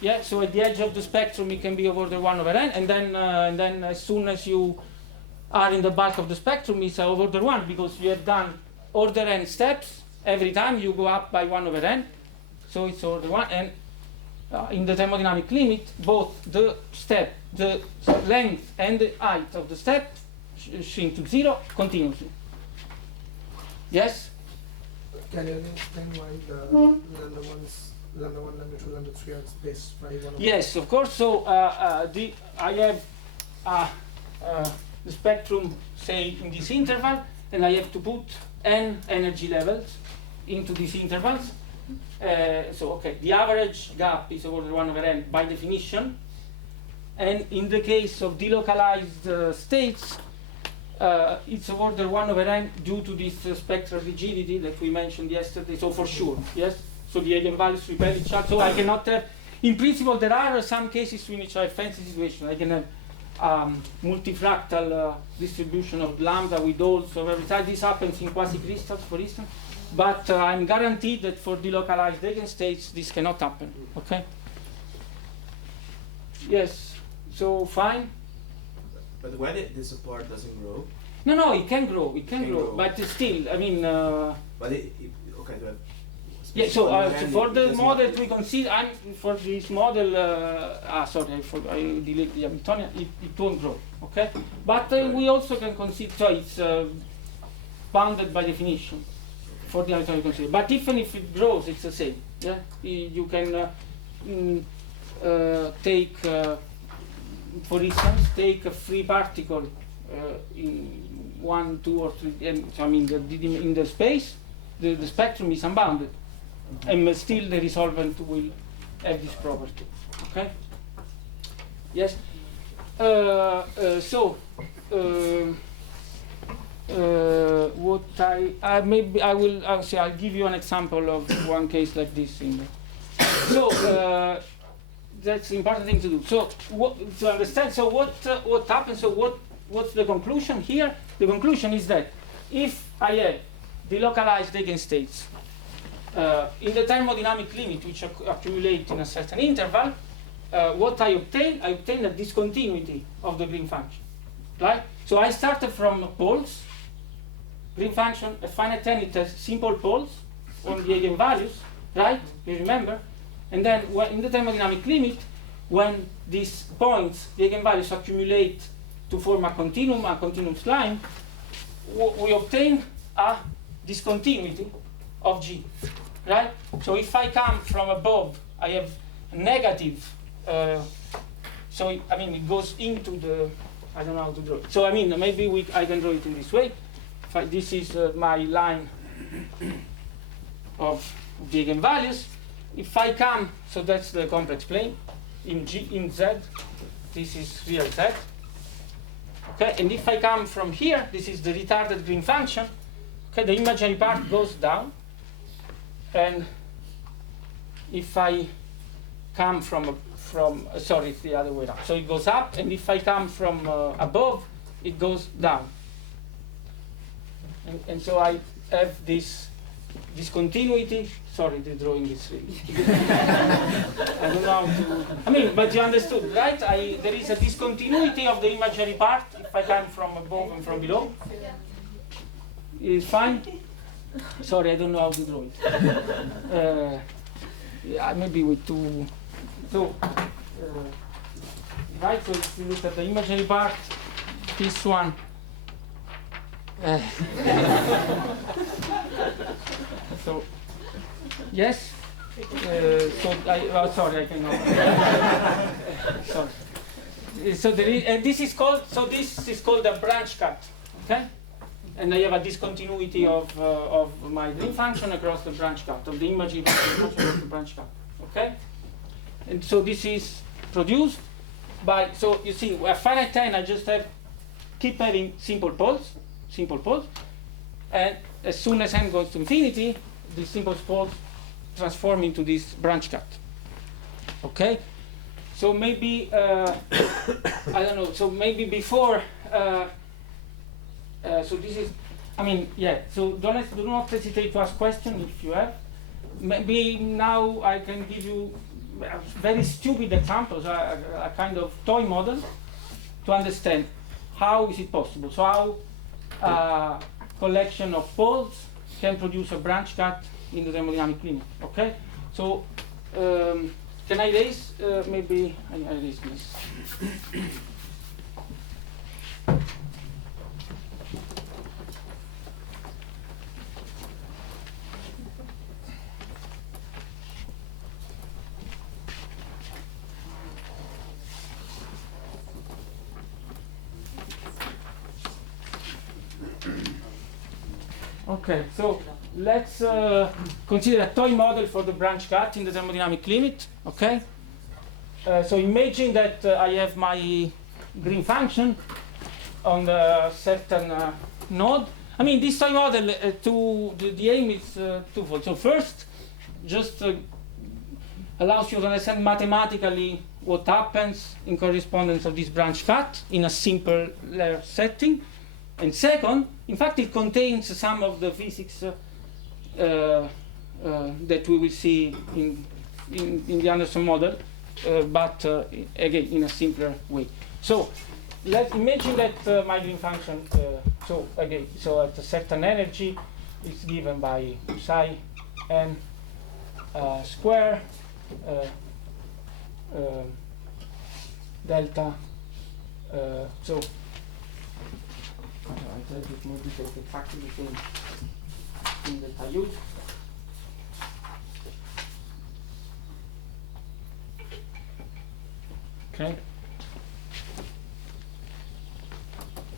Yeah, so at the edge of the spectrum, it can be of order 1 over n, and then as soon as you are in the bulk of the spectrum, it's of order 1, because you have done order n steps. Every time you go up by 1 over n, so it's order 1, and in the thermodynamic limit, both the step, the length, and the height of the step shrink to 0 continuously. Yes? Can you again explain why the lambda 1, lambda 2, lambda 3 are spaced by 1 over Yes, of course. So I have the spectrum, say, in this interval, and I have to put n energy levels into these intervals. So, okay, the average gap is of order 1 over n by definition. And in the case of delocalized states, it's of order 1 over n due to this spectral rigidity that we mentioned yesterday. So, for sure, yes? So, the eigenvalues repel each other. So, I cannot have, in principle, there are some cases in which I have fancy situations. I can have multifractal distribution of lambda with all of every type. This happens in quasi-crystals, for instance. But I'm guaranteed that for delocalized eigenstates, this cannot happen. Okay? Yes. So fine. But when the support doesn't grow, No, it can grow. It can grow. grow. But still, I mean. but okay, to have Yeah, so, on so hand, for it the doesn't- model we consider, for this model, sorry, I deleted the Hamiltonian, it won't grow, okay? But we also can consider, so it's bounded by definition for the Hamiltonian consider. But even if it grows, it's the same, yeah? You can take, for instance, take a free particle in 1, 2, or 3, and so I mean, in the space, the spectrum is unbounded. And still the resolvent will have this property. Okay? Yes? What maybe I'll give you an example of one case like this. So that's the important thing to do. So to understand, so what happens, so what's the conclusion here? The conclusion is that if I have delocalized eigenstates in the thermodynamic limit, which accumulate in a certain interval, what I obtain a discontinuity of the Green function, right? So I started from poles, Green function, a finite n, it has simple poles on the eigenvalues, right? You remember? And then in the thermodynamic limit, when these points, the eigenvalues accumulate to form a continuous line, we obtain a discontinuity of G. Right? So if I come from above, I have a negative. So it goes into the. I don't know how to draw it. So I mean, maybe I can draw it in this way. This is my line of the eigenvalues. If I come, so that's the complex plane in Z. This is real Z. Okay, and if I come from here, this is the retarded Green function. Okay, the imaginary part goes down. And if I come sorry, it's the other way around. So it goes up, and if I come from above, it goes down. And so I have this discontinuity. Sorry, the drawing is really. I don't know how to. I mean, but you understood, right? There is a discontinuity of the imaginary part if I come from above and from below. It's fine. Sorry, I don't know how to draw it. Yeah, maybe with two. So, right. So if you look at the imaginary part, this one. So, yes. Sorry, I cannot. Sorry. So there is, and this is called. So this is called a branch cut. Okay. And I have a discontinuity of my Green function across the branch cut, of the imaginary function across the branch cut. Okay? And so this is produced by, so you see, a finite n, I just keep having simple poles, and as soon as n goes to infinity, these simple poles transform into this branch cut. Okay? So maybe, I don't know, so maybe before, so this is, I mean, yeah, so do not hesitate to ask questions if you have. Maybe now I can give you very stupid examples, a kind of toy model to understand how is it possible. So how a collection of poles can produce a branch cut in the thermodynamic limit, okay? So can I erase, maybe I erase this. Okay, so let's consider a toy model for the branch cut in the thermodynamic limit. Okay, so imagine that I have my Green function on the certain node. I mean, this toy model, the aim is twofold. So first, just allows you to understand mathematically what happens in correspondence of this branch cut in a simple layer setting. And second, in fact, it contains some of the physics that we will see in the Anderson model, but again in a simpler way. So let's imagine that my green function. So again, so at a certain energy, it's given by psi n square delta. So I tell you more details, exactly the same thing that I use. Okay.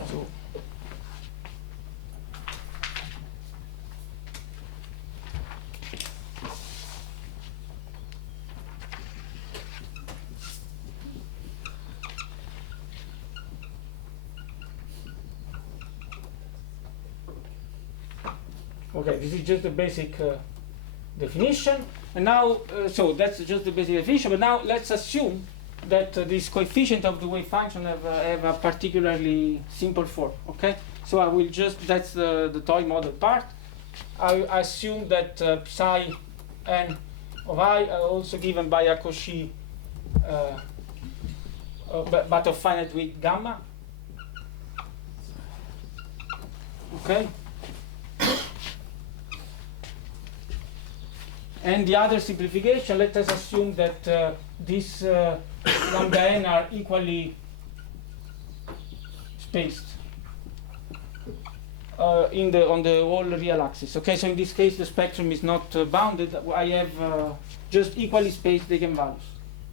So okay, this is just the basic definition, and now so that's just the basic definition. But now let's assume that this coefficient of the wave function have a particularly simple form. Okay, so I will just, that's the toy model part. I assume that psi n of I are also given by a Cauchy, but of finite width gamma. Okay. And the other simplification, let us assume that these lambda n are equally spaced on the whole real axis. Okay, so in this case the spectrum is not bounded. I have just equally spaced eigenvalues.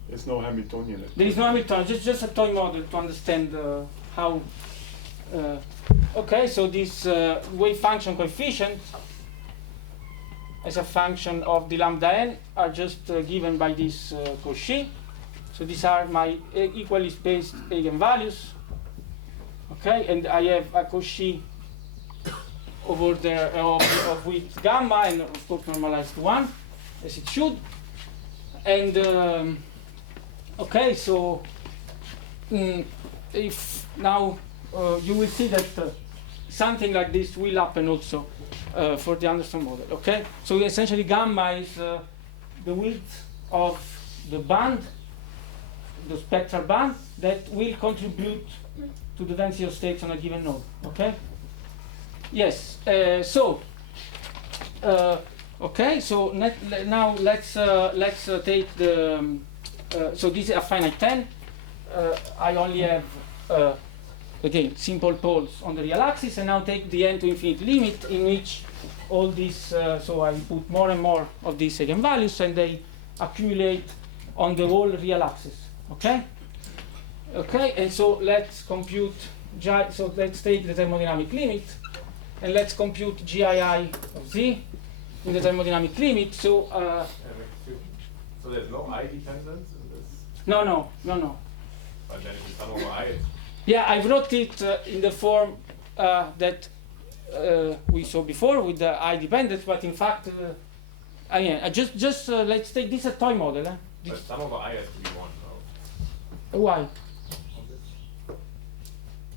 There's no Hamiltonian. There is no Hamiltonian, just a toy model to understand how. Okay, so this wave function coefficient as a function of the lambda n are just given by this Cauchy. So these are my equally spaced eigenvalues. Okay, and I have a Cauchy over there of width gamma, and of course normalized to 1, as it should. And okay, so if now you will see that something like this will happen also for the Anderson model. Okay, so essentially gamma is the width of the band, the spectral band, that will contribute to the density of states on a given node. Okay. Yes. So. Okay. So now let's take the. So this is a finite 10. I only have again simple poles on the real axis, and now take the n to infinity limit in which all these. So I put more and more of these eigenvalues, and they accumulate on the whole real axis. Okay. Okay. And so let's compute. So let's take the thermodynamic limit, and let's compute GII of z in the thermodynamic limit. So. So there's no I dependence in this? No. But then if you sum over I, Yeah, I wrote it in the form that we saw before with the I dependence, but in fact, just let's take this a toy model. but sum over I has to be 1, no? Why?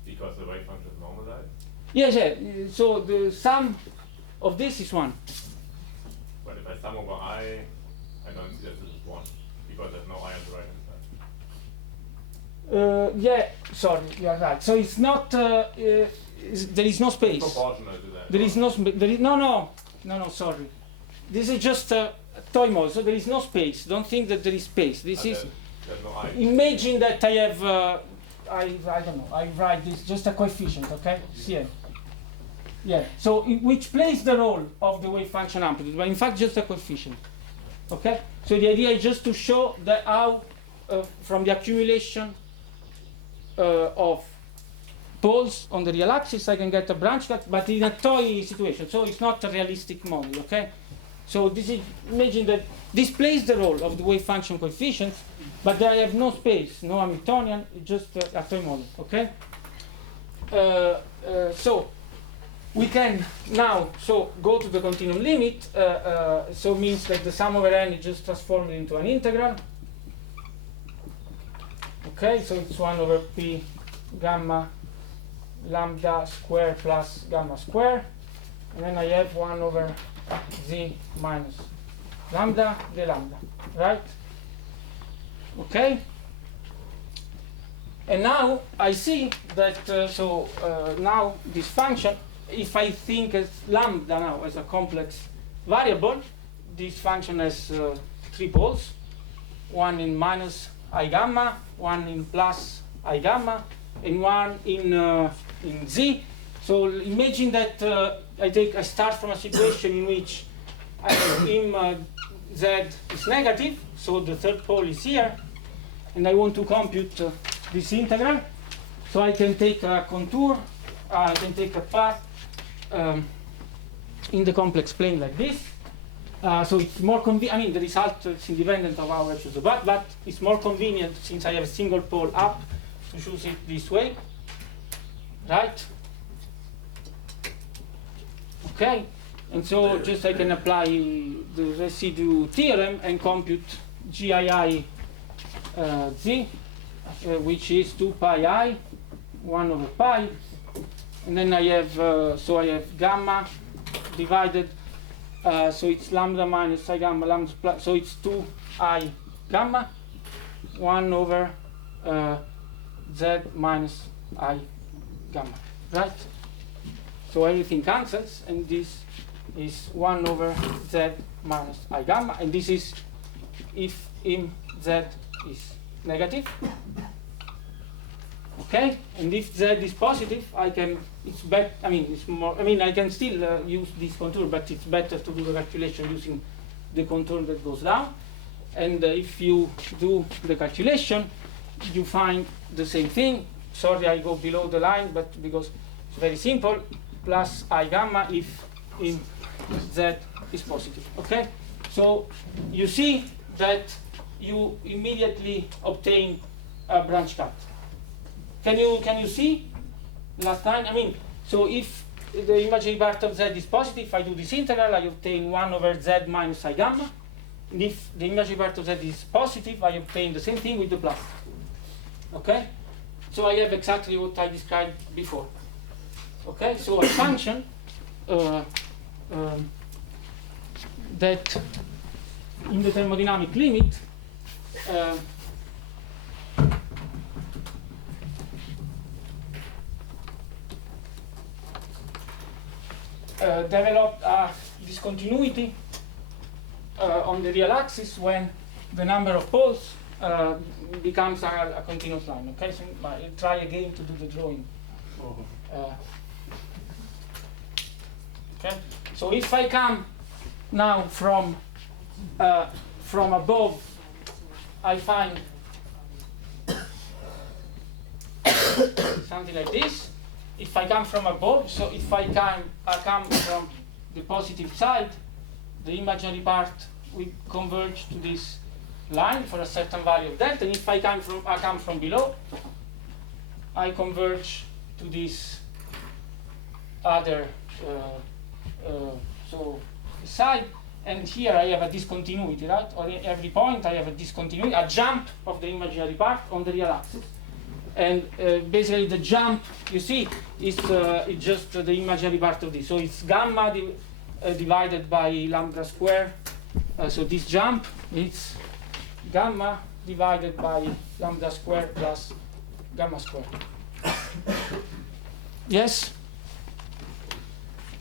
Because the wave function is normalized? Yes, yeah. So the sum of this is 1. But if I sum over I don't see that this is 1, because there's no I on the right hand side. Yeah, sorry, you are right. So it's not. There is no space. Proportional to that. There is no. No. Sorry. This is just a toy model. So there is no space. Don't think that there is space. This is. There's no I. Imagine that I have. I don't know. I write this just a coefficient. Okay. Cn. Yeah. So which plays the role of the wave function amplitude, but in fact just a coefficient. Okay. So the idea is just to show that how from the accumulation of poles on the real axis, I can get a branch cut, but in a toy situation, so it's not a realistic model, okay? So this is, imagine that this plays the role of the wave function coefficients, but I have no space, no Hamiltonian, it's just a toy model, okay? So we can now go to the continuum limit, so means that the sum over n is just transformed into an integral. Okay, so it's 1 over p gamma lambda square plus gamma square, and then I have 1 over z minus lambda the lambda, right? Okay, and now I see that now this function, if I think as lambda now as a complex variable, this function has 3 poles, one in minus I gamma, one in plus I gamma, and one in z. So imagine that I start from a situation in which im z is negative, so the third pole is here, and I want to compute this integral. So I can take a contour, I can take a path in the complex plane like this. So it's more convenient. I mean, the result is independent of how I choose the path, but it's more convenient since I have a single pole up to choose it this way, right? Okay, and so just I can apply the residue theorem and compute GII z, which is 2 pi I, 1 over pi, and then I have I have gamma divided. So it's lambda minus I gamma lambda plus, so it's 2 I gamma 1 over z minus I gamma, right? So everything cancels, and this is 1 over z minus I gamma, and this is if im z is negative. Okay, and if z is positive, I can. It's better. I mean, it's more. I mean, I can still use this contour, but it's better to do the calculation using the contour that goes down. And if you do the calculation, you find the same thing. Sorry, I go below the line, but because it's very simple. Plus I gamma if im z is positive. Okay, so you see that you immediately obtain a branch cut. Can you see last time? I mean, so if the imaginary part of z is positive, if I do this integral, I obtain 1 over z minus I gamma. And if the imaginary part of z is positive, I obtain the same thing with the plus. Okay? So I have exactly what I described before. Okay? So a function that in the thermodynamic limit developed a discontinuity on the real axis when the number of poles becomes a continuous line. Okay, so I'll try again to do the drawing. Okay, so if I come now from above, I find something like this. If I come from above, so if I come from the positive side, the imaginary part will converge to this line for a certain value of delta. And if I come from below, I converge to this other side. And here I have a discontinuity, right? Or at every point I have a discontinuity, a jump of the imaginary part on the real axis. And basically the jump, you see, is it's just the imaginary part of this. So it's gamma divided by lambda square. So this jump is gamma divided by lambda square plus gamma square. Yes?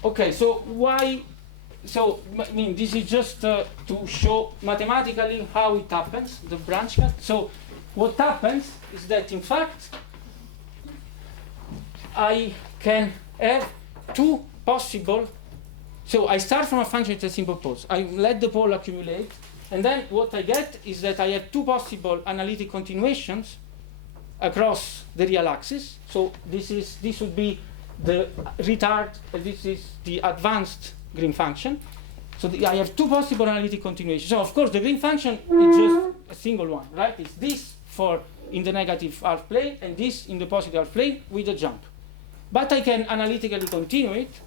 Okay, so why? So, I mean, this is just to show mathematically how it happens, the branch cut. So, what happens is that, in fact, I can have two possible. So, I start from a function with a simple poles. I let the pole accumulate, and then what I get is that I have two possible analytic continuations across the real axis. So, this would be the retard. This is the advanced Green function. So I have two possible analytic continuations. So of course the Green function is just a single one, right? It's this for in the negative half plane and this in the positive half plane with a jump. But I can analytically continue it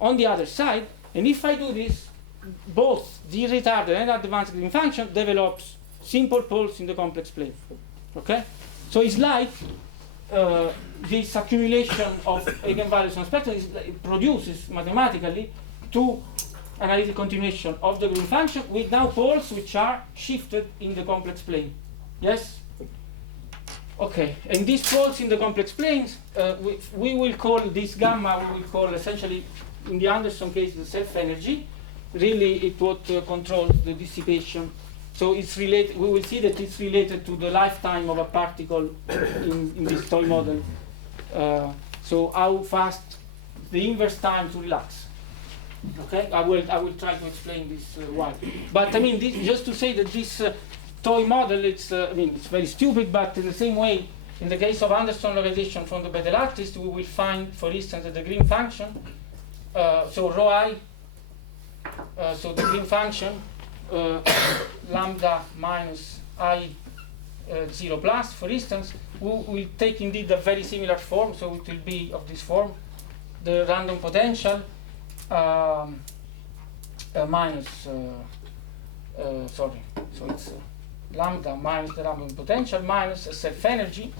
on the other side, and if I do this, both the retarded and advanced Green function develops simple poles in the complex plane. Okay? So it's like this accumulation of eigenvalues on spectrum produces mathematically two analytic continuation of the Green function with now poles which are shifted in the complex plane. Yes? Okay, and these poles in the complex planes, we will call this gamma, we will call essentially, in the Anderson case, the self-energy. Really, it what controls the dissipation. So it's related. We will see that it's related to the lifetime of a particle in this toy model. So how fast the inverse time to relax. Okay, I will try to explain this why. But I mean, this, just to say that this toy model, it's I mean, it's very stupid. But in the same way, in the case of Anderson localization from the Bethe lattice, we will find, for instance, that the Green function. So rho I. So the Green function. Lambda minus I 0 plus, for instance, will take indeed a very similar form, so it will be of this form. The random potential minus, sorry, so it's lambda minus the random potential minus a self-energy,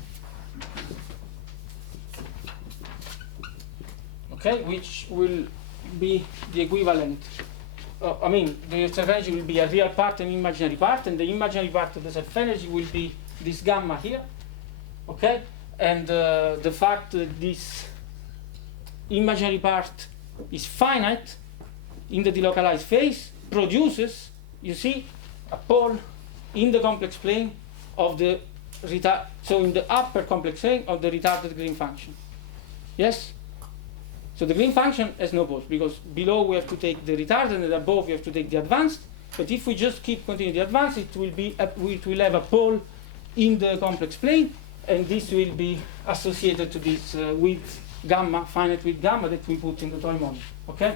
okay, which will be the equivalent. I mean, the self-energy will be a real part and imaginary part, and the imaginary part of the self-energy will be this gamma here, okay? And the fact that this imaginary part is finite in the delocalized phase produces, you see, a pole in the complex plane of the retard, so in the upper complex plane of the retarded Green function. Yes? So the Green function has no poles, because below we have to take the retarded and above we have to take the advanced. But if we just keep continuing the advanced, it will be it will have a pole in the complex plane, and this will be associated to this with gamma, finite with gamma that we put in the toy model. Okay?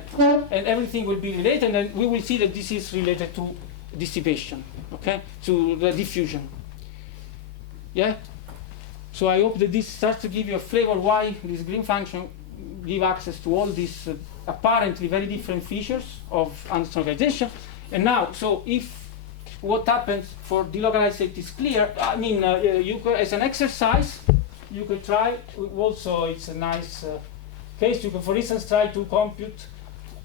And everything will be related, and we will see that this is related to dissipation, okay? To the diffusion. Yeah? So I hope that this starts to give you a flavor why this Green function give access to all these apparently very different features of Anderson localization. And now, so if what happens for delocalized state is clear, I mean, you could, as an exercise, you could try, also it's a nice case, you could, for instance, try to compute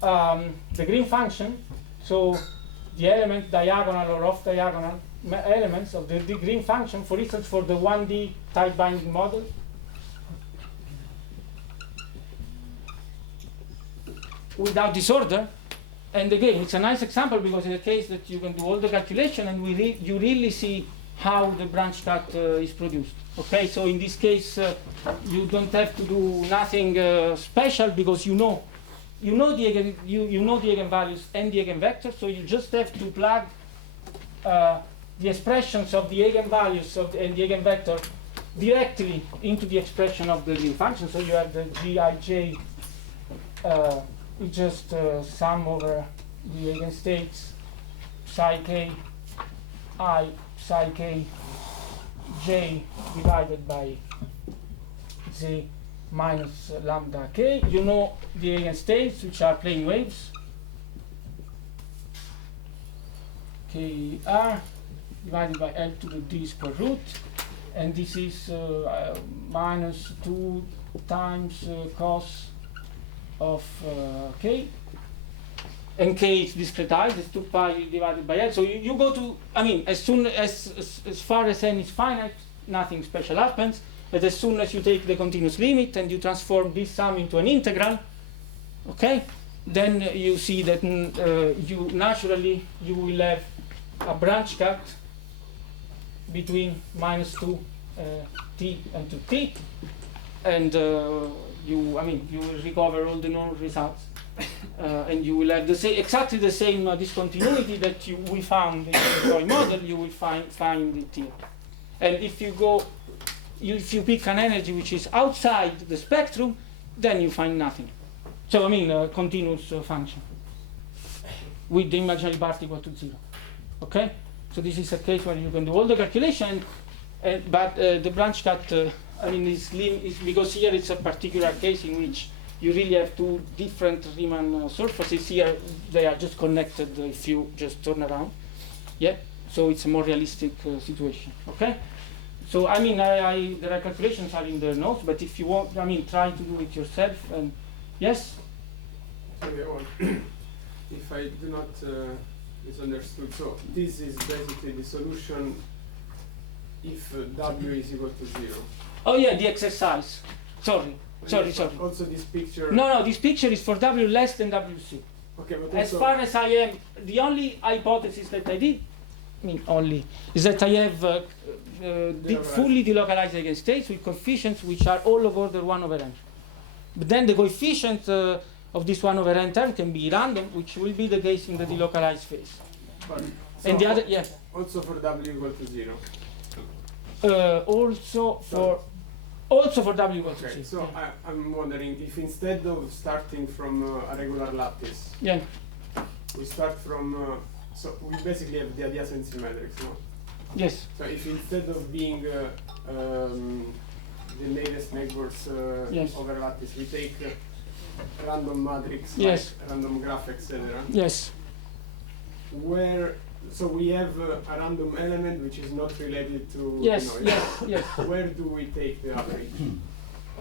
the Green function, so the element diagonal or off diagonal elements of the Green function, for instance, for the 1D tight binding model. Without disorder, and again, it's a nice example because it's a case that you can do all the calculation and you really see how the branch cut is produced. Okay, so in this case, you don't have to do nothing special because you know the eigenvalues and the eigenvectors, so you just have to plug the expressions of the eigenvalues and the eigenvector directly into the expression of the Green function. So you have the Gij. It's just sum over the eigenstates psi k I psi k j divided by z minus lambda k. You know the eigenstates, which are plane waves. K r divided by L to the d square root, and this is minus 2 times cos of k, and k is discretized, it's 2 pi divided by L. So you go to, I mean, as far as n is finite, nothing special happens, but as soon as you take the continuous limit and you transform this sum into an integral, okay, then you see that you naturally you will have a branch cut between minus 2 t and 2t, and you will recover all the known results, and you will have the same, exactly the same discontinuity that we found in the toy model. You will find it here. And if you pick an energy which is outside the spectrum, then you find nothing. So I mean, a continuous function with the imaginary part equal to 0. Okay. So this is a case where you can do all the calculation, but the branch cut. I mean, is because here it's a particular case in which you really have two different Riemann surfaces. Here they are just connected if you just turn around. Yeah, so it's a more realistic situation. Okay, So I mean, the calculations are in the notes, but if you want, I mean, try to do it yourself. And yes, Okay, well, if I do not misunderstood, so this is basically the solution if W is equal to 0. oh yeah, the exercise. Sorry. Also this picture. No, this picture is for W less than WC. Okay, but As also far as I am, the only hypothesis that I did, I mean only, is that I have fully delocalized eigenstates with coefficients which are all of order 1 over n. But then the coefficient of this 1 over n term can be random, which will be the case in the delocalized phase. but, And the so other, yeah, also for W equal to 0. also for W equals to Okay, 0. so I'm wondering if instead of starting from a regular lattice, Yeah. we start from, so we basically have the adjacency matrix, no? Yes. So if instead of being the nearest neighbors Yes. over lattice, we take random matrix, Yes. like random graph, etc. Yes. Where, so we have a random element which is not related to, Yes. you know, Yes. where do we take the average?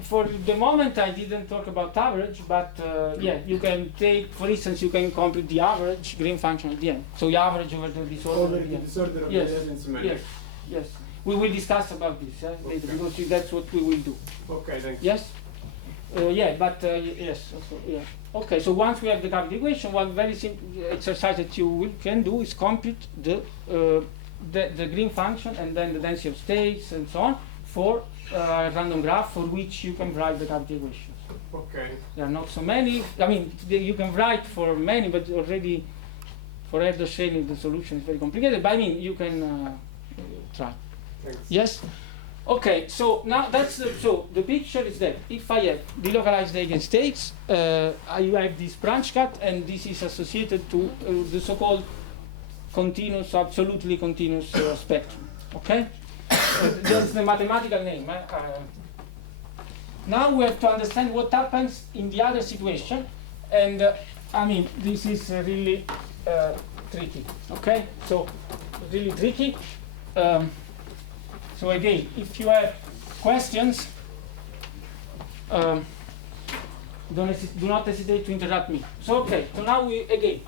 For the moment, I didn't talk about average, but yeah, you can take, for instance, you can compute the average green function at the end. So you average over the disorder Over at the the end. disorder of Yes. the adjacency matrix. Yes. We will discuss about this later, Okay. because that's what we will do. Okay, thanks. Yes? Yeah, but yes. Yeah. Okay, so once we have the cavity equation, one very simple exercise that you can do is compute the green function and then the density of states and so on for a random graph for which you can write the cavity equations. Okay. There are not so many. I mean, you can write for many, but already for Erdo Sheni the solution is very complicated. But I mean, you can try. Thanks. Yes? Okay, so now that's the picture is that if I have delocalized eigenstates, I have this branch cut, and this is associated to the so-called continuous, absolutely continuous spectrum. Okay? That's the mathematical name. Now we have to understand what happens in the other situation, and I mean, this is really tricky. Okay? So, really tricky. So again, if you have questions, do not hesitate to interrupt me. So okay, so now we again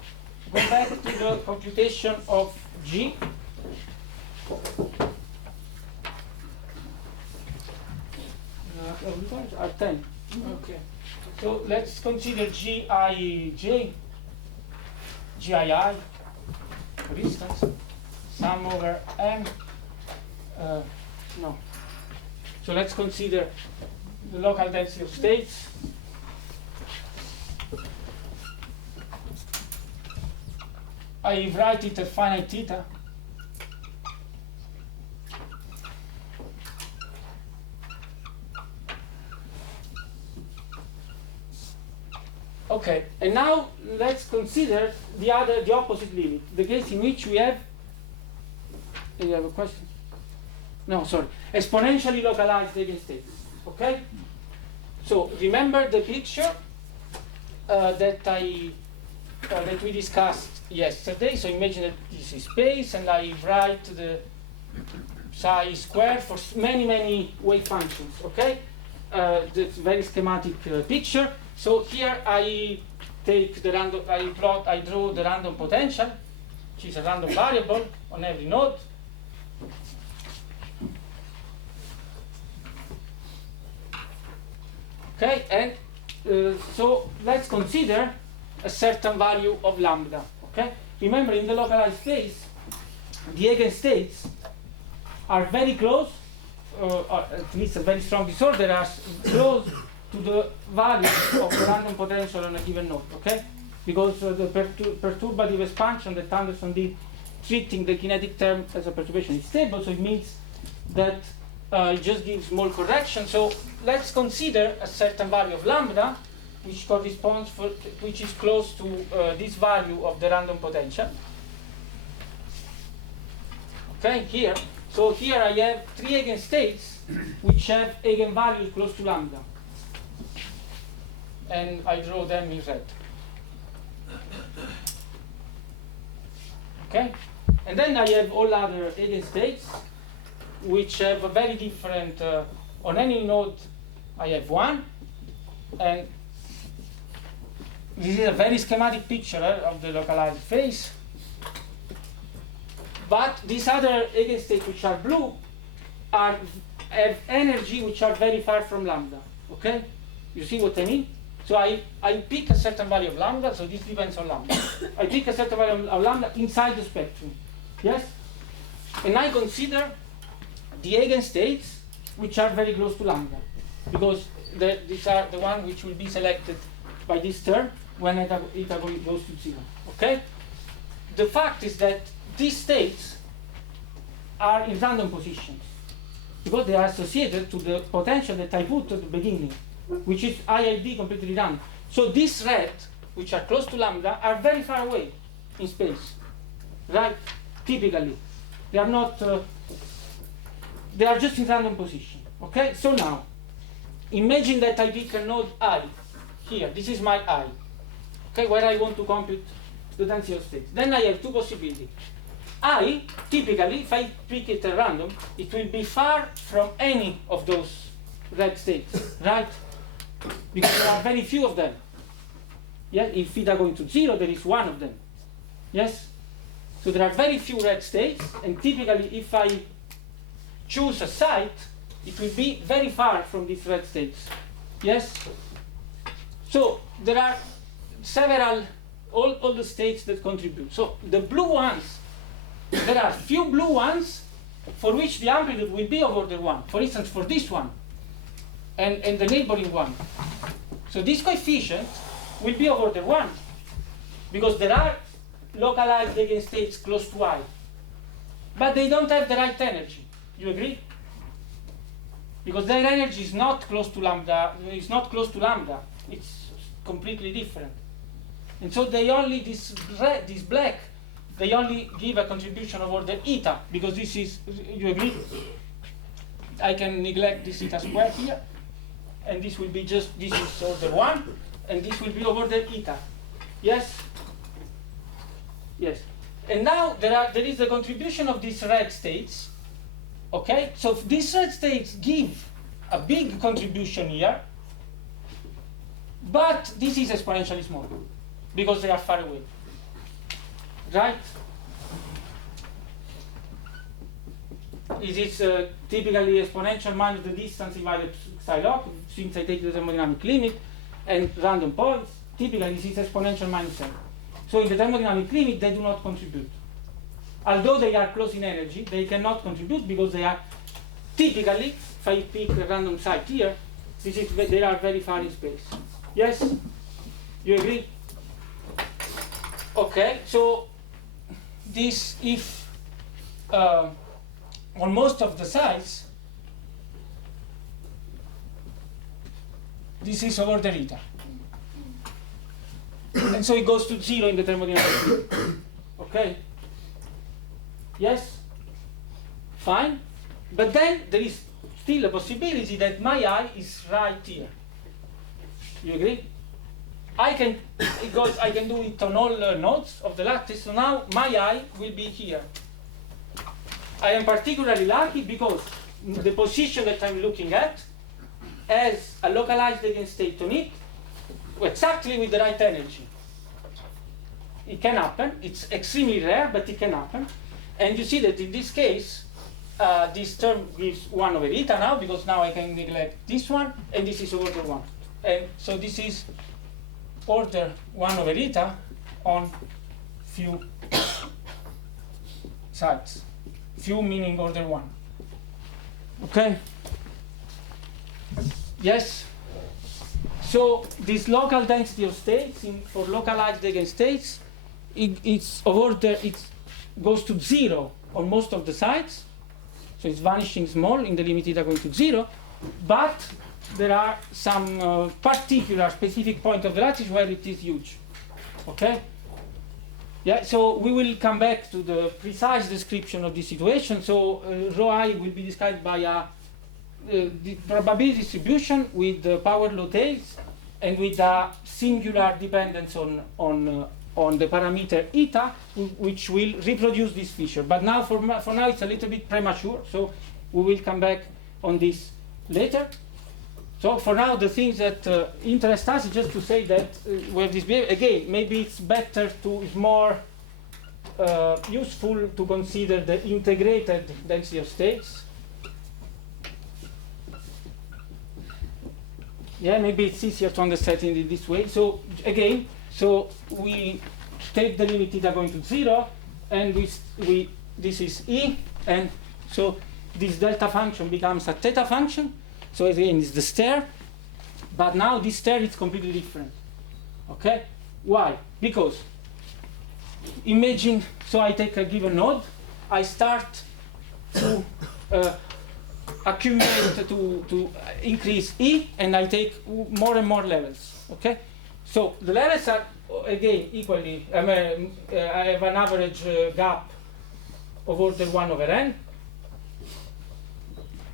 go back to the computation of G. Are 10. Okay. So let's consider Gij, for instance, sum over m. No. So let's consider the local density of states. I write it at finite theta. Okay, and now let's consider the opposite limit, the case in which we have. You have a question? No, sorry. Exponentially localized eigenstates. Okay? So remember the picture that we discussed yesterday. So imagine that this is space, and I write the psi squared for many wave functions. Okay? That's a very schematic picture. So here I take the random. I draw the random potential, which is a random variable on every node. Okay, and so let's consider a certain value of lambda. Okay, remember in the localized phase, the eigenstates are very close, or at least a very strong disorder, are close to the value of the random potential on a given node. Okay, because the perturbative expansion that Anderson did, treating the kinetic term as a perturbation is stable, so it means that it just gives small correction. So let's consider a certain value of lambda, which corresponds which is close to this value of the random potential. Okay, here. So here I have 3 eigenstates which have eigenvalues close to lambda, and I draw them in red. Okay, and then I have all other eigenstates which have a very different, on any node I have one, and this is a very schematic picture of the localized phase. But these other eigenstates which are blue have energy which are very far from lambda, okay? You see what I mean? So I pick a certain value of lambda, so this depends on lambda. I pick a certain value of lambda inside the spectrum, yes? And I consider the eigenstates which are very close to lambda, because these are the ones which will be selected by this term when eta goes to 0, okay? The fact is that these states are in random positions, because they are associated to the potential that I put at the beginning, which is IID completely random. So these red, which are close to lambda, are very far away in space, right? Typically. They are not, they are just in random position, okay? So now, imagine that I pick a node I, here, this is my I, okay, where I want to compute the density of states. Then I have two possibilities. I, typically, if I pick it at random, it will be far from any of those red states, right? Because there are very few of them. Yeah, if theta going to 0, there is one of them. Yes? So there are very few red states, and typically if I choose a site, it will be very far from these red states. Yes? So there are several, all the states that contribute. So the blue ones, there are few blue ones for which the amplitude will be of order 1. For instance, for this one and the neighboring one. So this coefficient will be of order 1 because there are localized eigenstates close to I, but they don't have the right energy. You agree? Because their energy is not close to lambda. It's not close to lambda. It's completely different. And so they only this black. They only give a contribution of order eta, because this is, you agree? I can neglect this eta square here, and this will be just, this is order 1, and this will be of order eta. Yes? Yes. And now there is the contribution of these red states, okay? So these red states give a big contribution here, but this is exponentially small, because they are far away. Right? It is typically exponential minus the distance divided psi log, since I take the thermodynamic limit, and random points. Typically, this is exponential minus n. So in the thermodynamic limit, they do not contribute. Although they are close in energy, they cannot contribute because they are typically, if I pick a random site here, they are very far in space. Yes? You agree? Okay, so this, if on most of the sites, this is over the eta. And so it goes to 0 in the thermodynamic. Okay? Yes? Fine? But then there is still a possibility that my I is right here. You agree? I can do it on all nodes of the lattice, so now my I will be here. I am particularly lucky because the position that I'm looking at has a localized eigenstate on it, exactly with the right energy. It can happen. It's extremely rare, but it can happen. And you see that in this case, this term gives 1 over eta now, because now I can neglect this one, and this is order 1. And so this is order 1 over eta on few sites. Few meaning order 1. Okay? Yes? So this local density of states for localized eigenstates, it's of order, it goes to 0 on most of the sites. So it's vanishing small in the limit eta going to 0. But there are some particular specific point of the lattice where it is huge. Okay? Yeah, so we will come back to the precise description of this situation. So rho I will be described by the probability distribution with the power law tails and with a singular dependence on the parameter eta, which will reproduce this feature. But now, for now, it's a little bit premature. So We will come back on this later. So for now, the things that interest us is just to say that we have this behavior. Again, maybe it's better to, it's more useful to consider the integrated density of states. Yeah, maybe it's easier to understand it this way. So again, so we take the limit theta going to 0, and this is E, and so this delta function becomes a theta function. So again, it's the stair, but now this stair is completely different. Okay? Why? Because imagine, so I take a given node, I start to accumulate to increase E, and I take more and more levels. Okay? So the levels are again equally. I have an average gap of order 1 over n.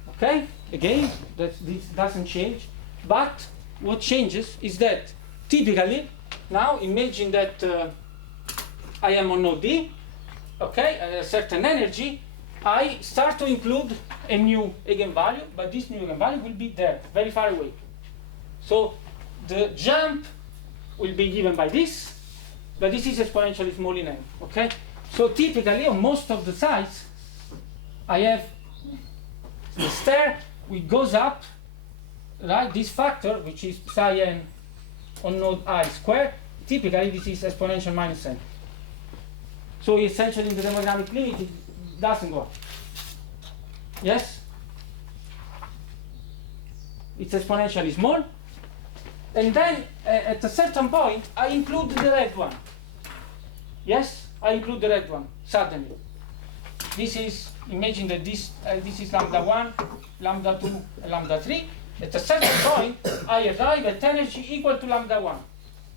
Okay? Again, this doesn't change. But what changes is that typically, now imagine that I am on node D, okay, at a certain energy, I start to include a new eigenvalue, but this new eigenvalue will be there, very far away. So the jump will be given by this, but this is exponentially small in n, okay? So typically, on most of the sites, I have the stair which goes up, right? This factor, which is psi n on node I squared, typically this is exponential minus n. So essentially in the thermodynamic limit, it doesn't go up. Yes? It's exponentially small. And then at a certain point, I include the red one. Yes? I include the red one, suddenly. This is, imagine that this is lambda 1, lambda 2, and lambda 3. At a certain point, I arrive at energy equal to lambda 1.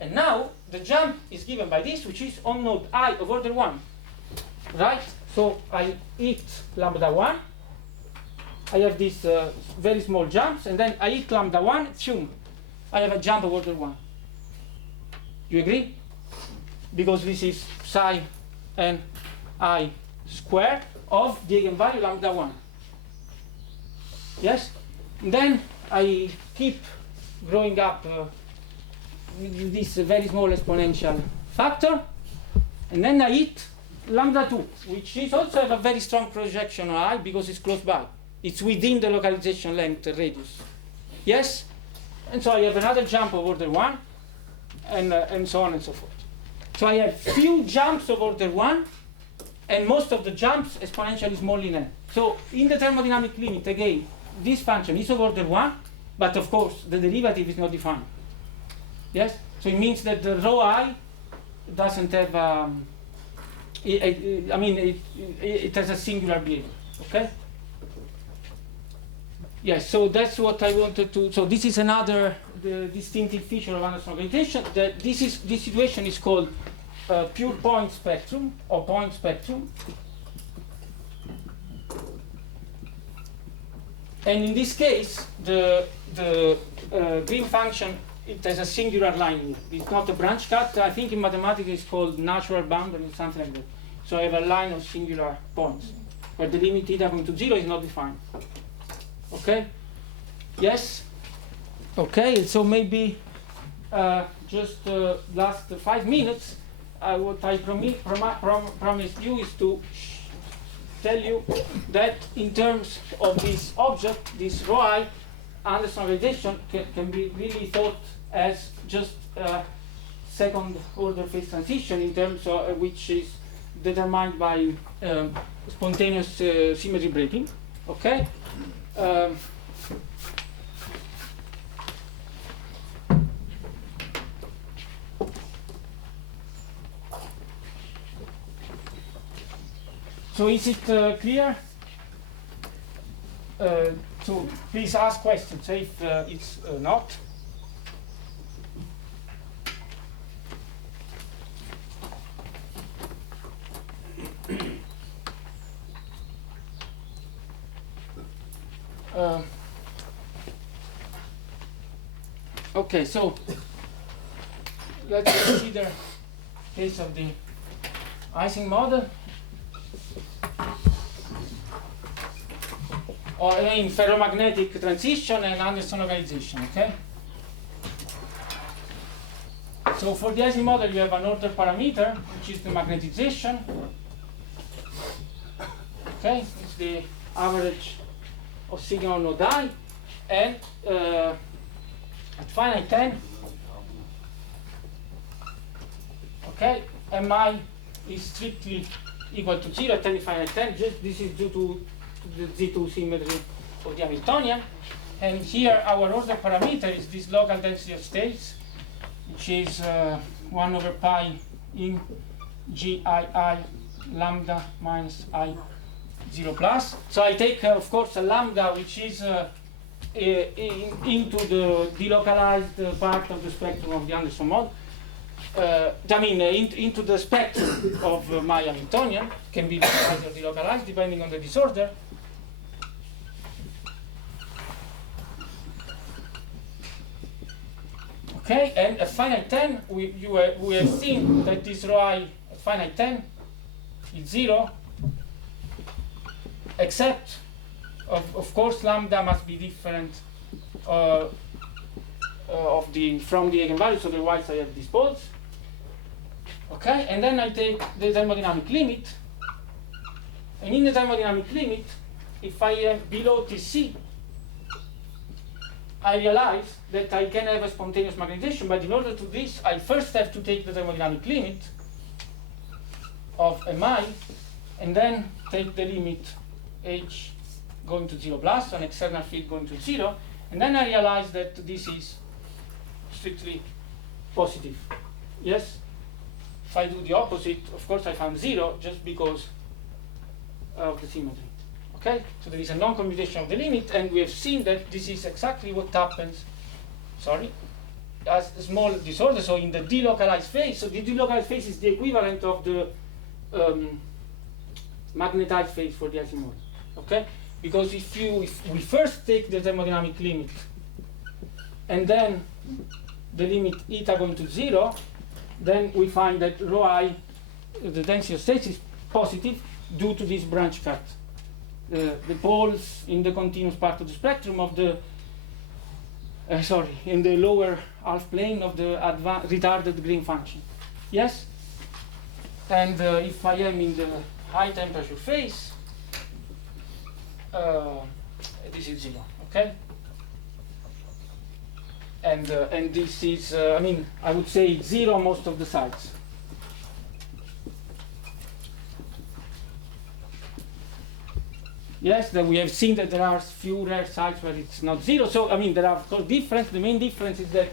And now, the jump is given by this, which is on node I of order 1. Right? So I hit lambda 1. I have these very small jumps, and then I hit lambda 1, zoom. I have a jump of order 1. You agree? Because this is psi n I squared of the eigenvalue lambda 1. Yes? And then I keep growing up with this very small exponential factor, and then I hit lambda 2, which is also have a very strong projection on I because it's close by. It's within the localization length radius. Yes? And so I have another jump of order 1, and so on and so forth. So I have few jumps of order 1, and most of the jumps exponentially small in n. So in the thermodynamic limit, again, this function is of order 1, but of course the derivative is not defined. Yes? So it means that the rho I doesn't have, it has a singular behavior. Okay? Yes, so that's what I wanted to, so this is another distinctive feature of Anderson localization. This situation is called pure point spectrum, or point spectrum. And in this case, the green function, it has a singular line here. It's not a branch cut. I think in mathematics it's called natural boundary or something like that. So I have a line of singular points, where the limit theta going to 0 is not defined. Okay? Yes? Okay, so maybe just last 5 minutes, what I promised you is to tell you that in terms of this object, this rho I, Anderson localization can be really thought as just second order phase transition in terms of which is determined by spontaneous symmetry breaking. Okay? So is it clear? So please ask questions if it's not. Okay, so let's consider case of the Ising model. or in ferromagnetic transition and Anderson localization, okay? So for the IC model, you have an order parameter, which is the magnetization. Okay, it's the average of signal node I, and at finite 10, okay, Mi is strictly equal to 0 at any finite 10. Just this is due to the Z2 symmetry of the Hamiltonian. And here our order parameter is this local density of states, which is 1 over pi in GII lambda minus I 0 plus. So I take, of course, a lambda which is into the delocalized part of the spectrum of the Anderson model. Into the spectrum of my Hamiltonian, can be localized or delocalized depending on the disorder. Okay, and at finite 10, we have seen that this rho I at finite 10 is 0, except, of course, lambda must be different from the eigenvalues, otherwise I have these poles. Okay, and then I take the thermodynamic limit, and in the thermodynamic limit, if I am below Tc, I realize that I can have a spontaneous magnetization, but in order to this, I first have to take the thermodynamic limit of Mi, and then take the limit H going to 0 plus, an external field going to 0, and then I realize that this is strictly positive. Yes? If I do the opposite, of course I found 0 just because of the symmetry. Okay? So there is a non-commutation of the limit, and we have seen that this is exactly what happens, as a small disorder, so in the delocalized phase. So the delocalized phase is the equivalent of the magnetized phase for the IC model. Okay? Because if we first take the thermodynamic limit, and then the limit eta going to 0, then we find that rho I, the density of states, is positive due to this branch cut. The poles in the continuous part of the spectrum of the, in the lower half plane of the retarded Green function. Yes? And if I am in the high temperature phase, this is 0, okay? And this is, I would say 0 most of the sites. Yes, then we have seen that there are few rare sites where it's not 0. So, there are, of course, difference. The main difference is that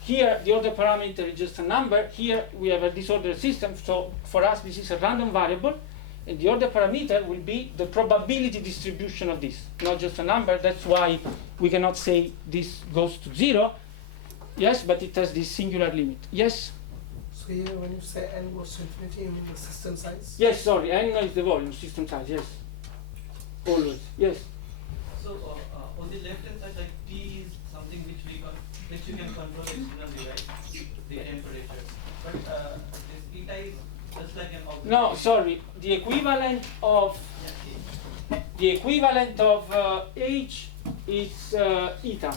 here the order parameter is just a number. Here we have a disordered system. So for us, this is a random variable. And the order parameter will be the probability distribution of this, not just a number. That's why we cannot say this goes to 0. Yes, but it has this singular limit. Yes? So here when you say n goes to infinity, you mean the system size? Yes, sorry. N is the volume, system size, yes. Always, yes. So on the left hand side, like T is something which you can control externally, right? The temperature. But this eta is just like an object. No, sorry. The equivalent of H is eta.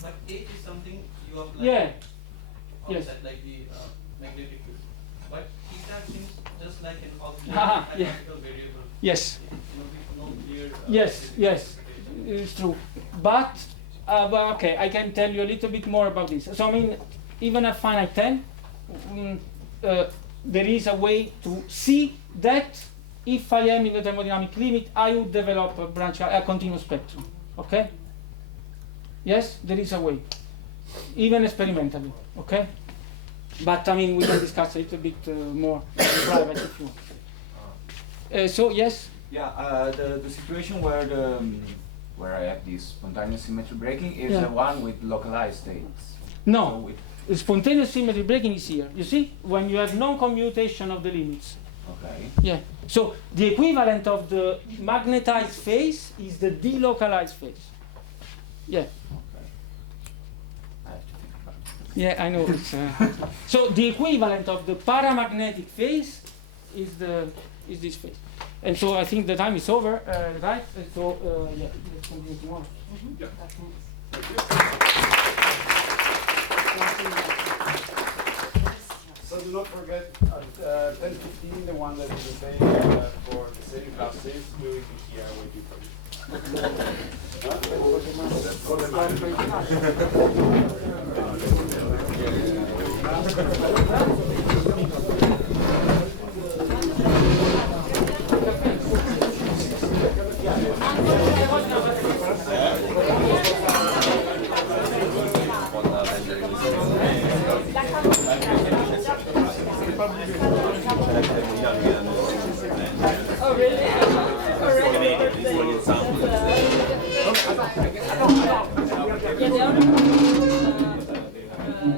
But H is something you apply Yeah. outside, Yes. like the magnetic field. But eta seems just like an auxiliary Yeah. mathematical variable. Yes. With no clear. Yes, it's true. But okay, I can tell you a little bit more about this. So even at finite 10, there is a way to see that if I am in the thermodynamic limit, I would develop a continuous spectrum. Okay? Yes, there is a way, even experimentally. Okay? But we can discuss a little bit more in private if you want. So yes. Yeah, the situation where I have this spontaneous symmetry breaking is the one with localized states. No, the spontaneous symmetry breaking is here. You see, when you have non-commutation of the limits. Okay. Yeah. So the equivalent of the magnetized phase is the delocalized phase. Yeah. Okay. I have to think about it. Yeah, I know. So the equivalent of the paramagnetic phase is this phase. And so I think the time is over, right? And so yeah, let's continue tomorrow. Yeah. So do not forget at 10:15 the one that is the same for the same classes will be here waiting for you. For the Oh, really?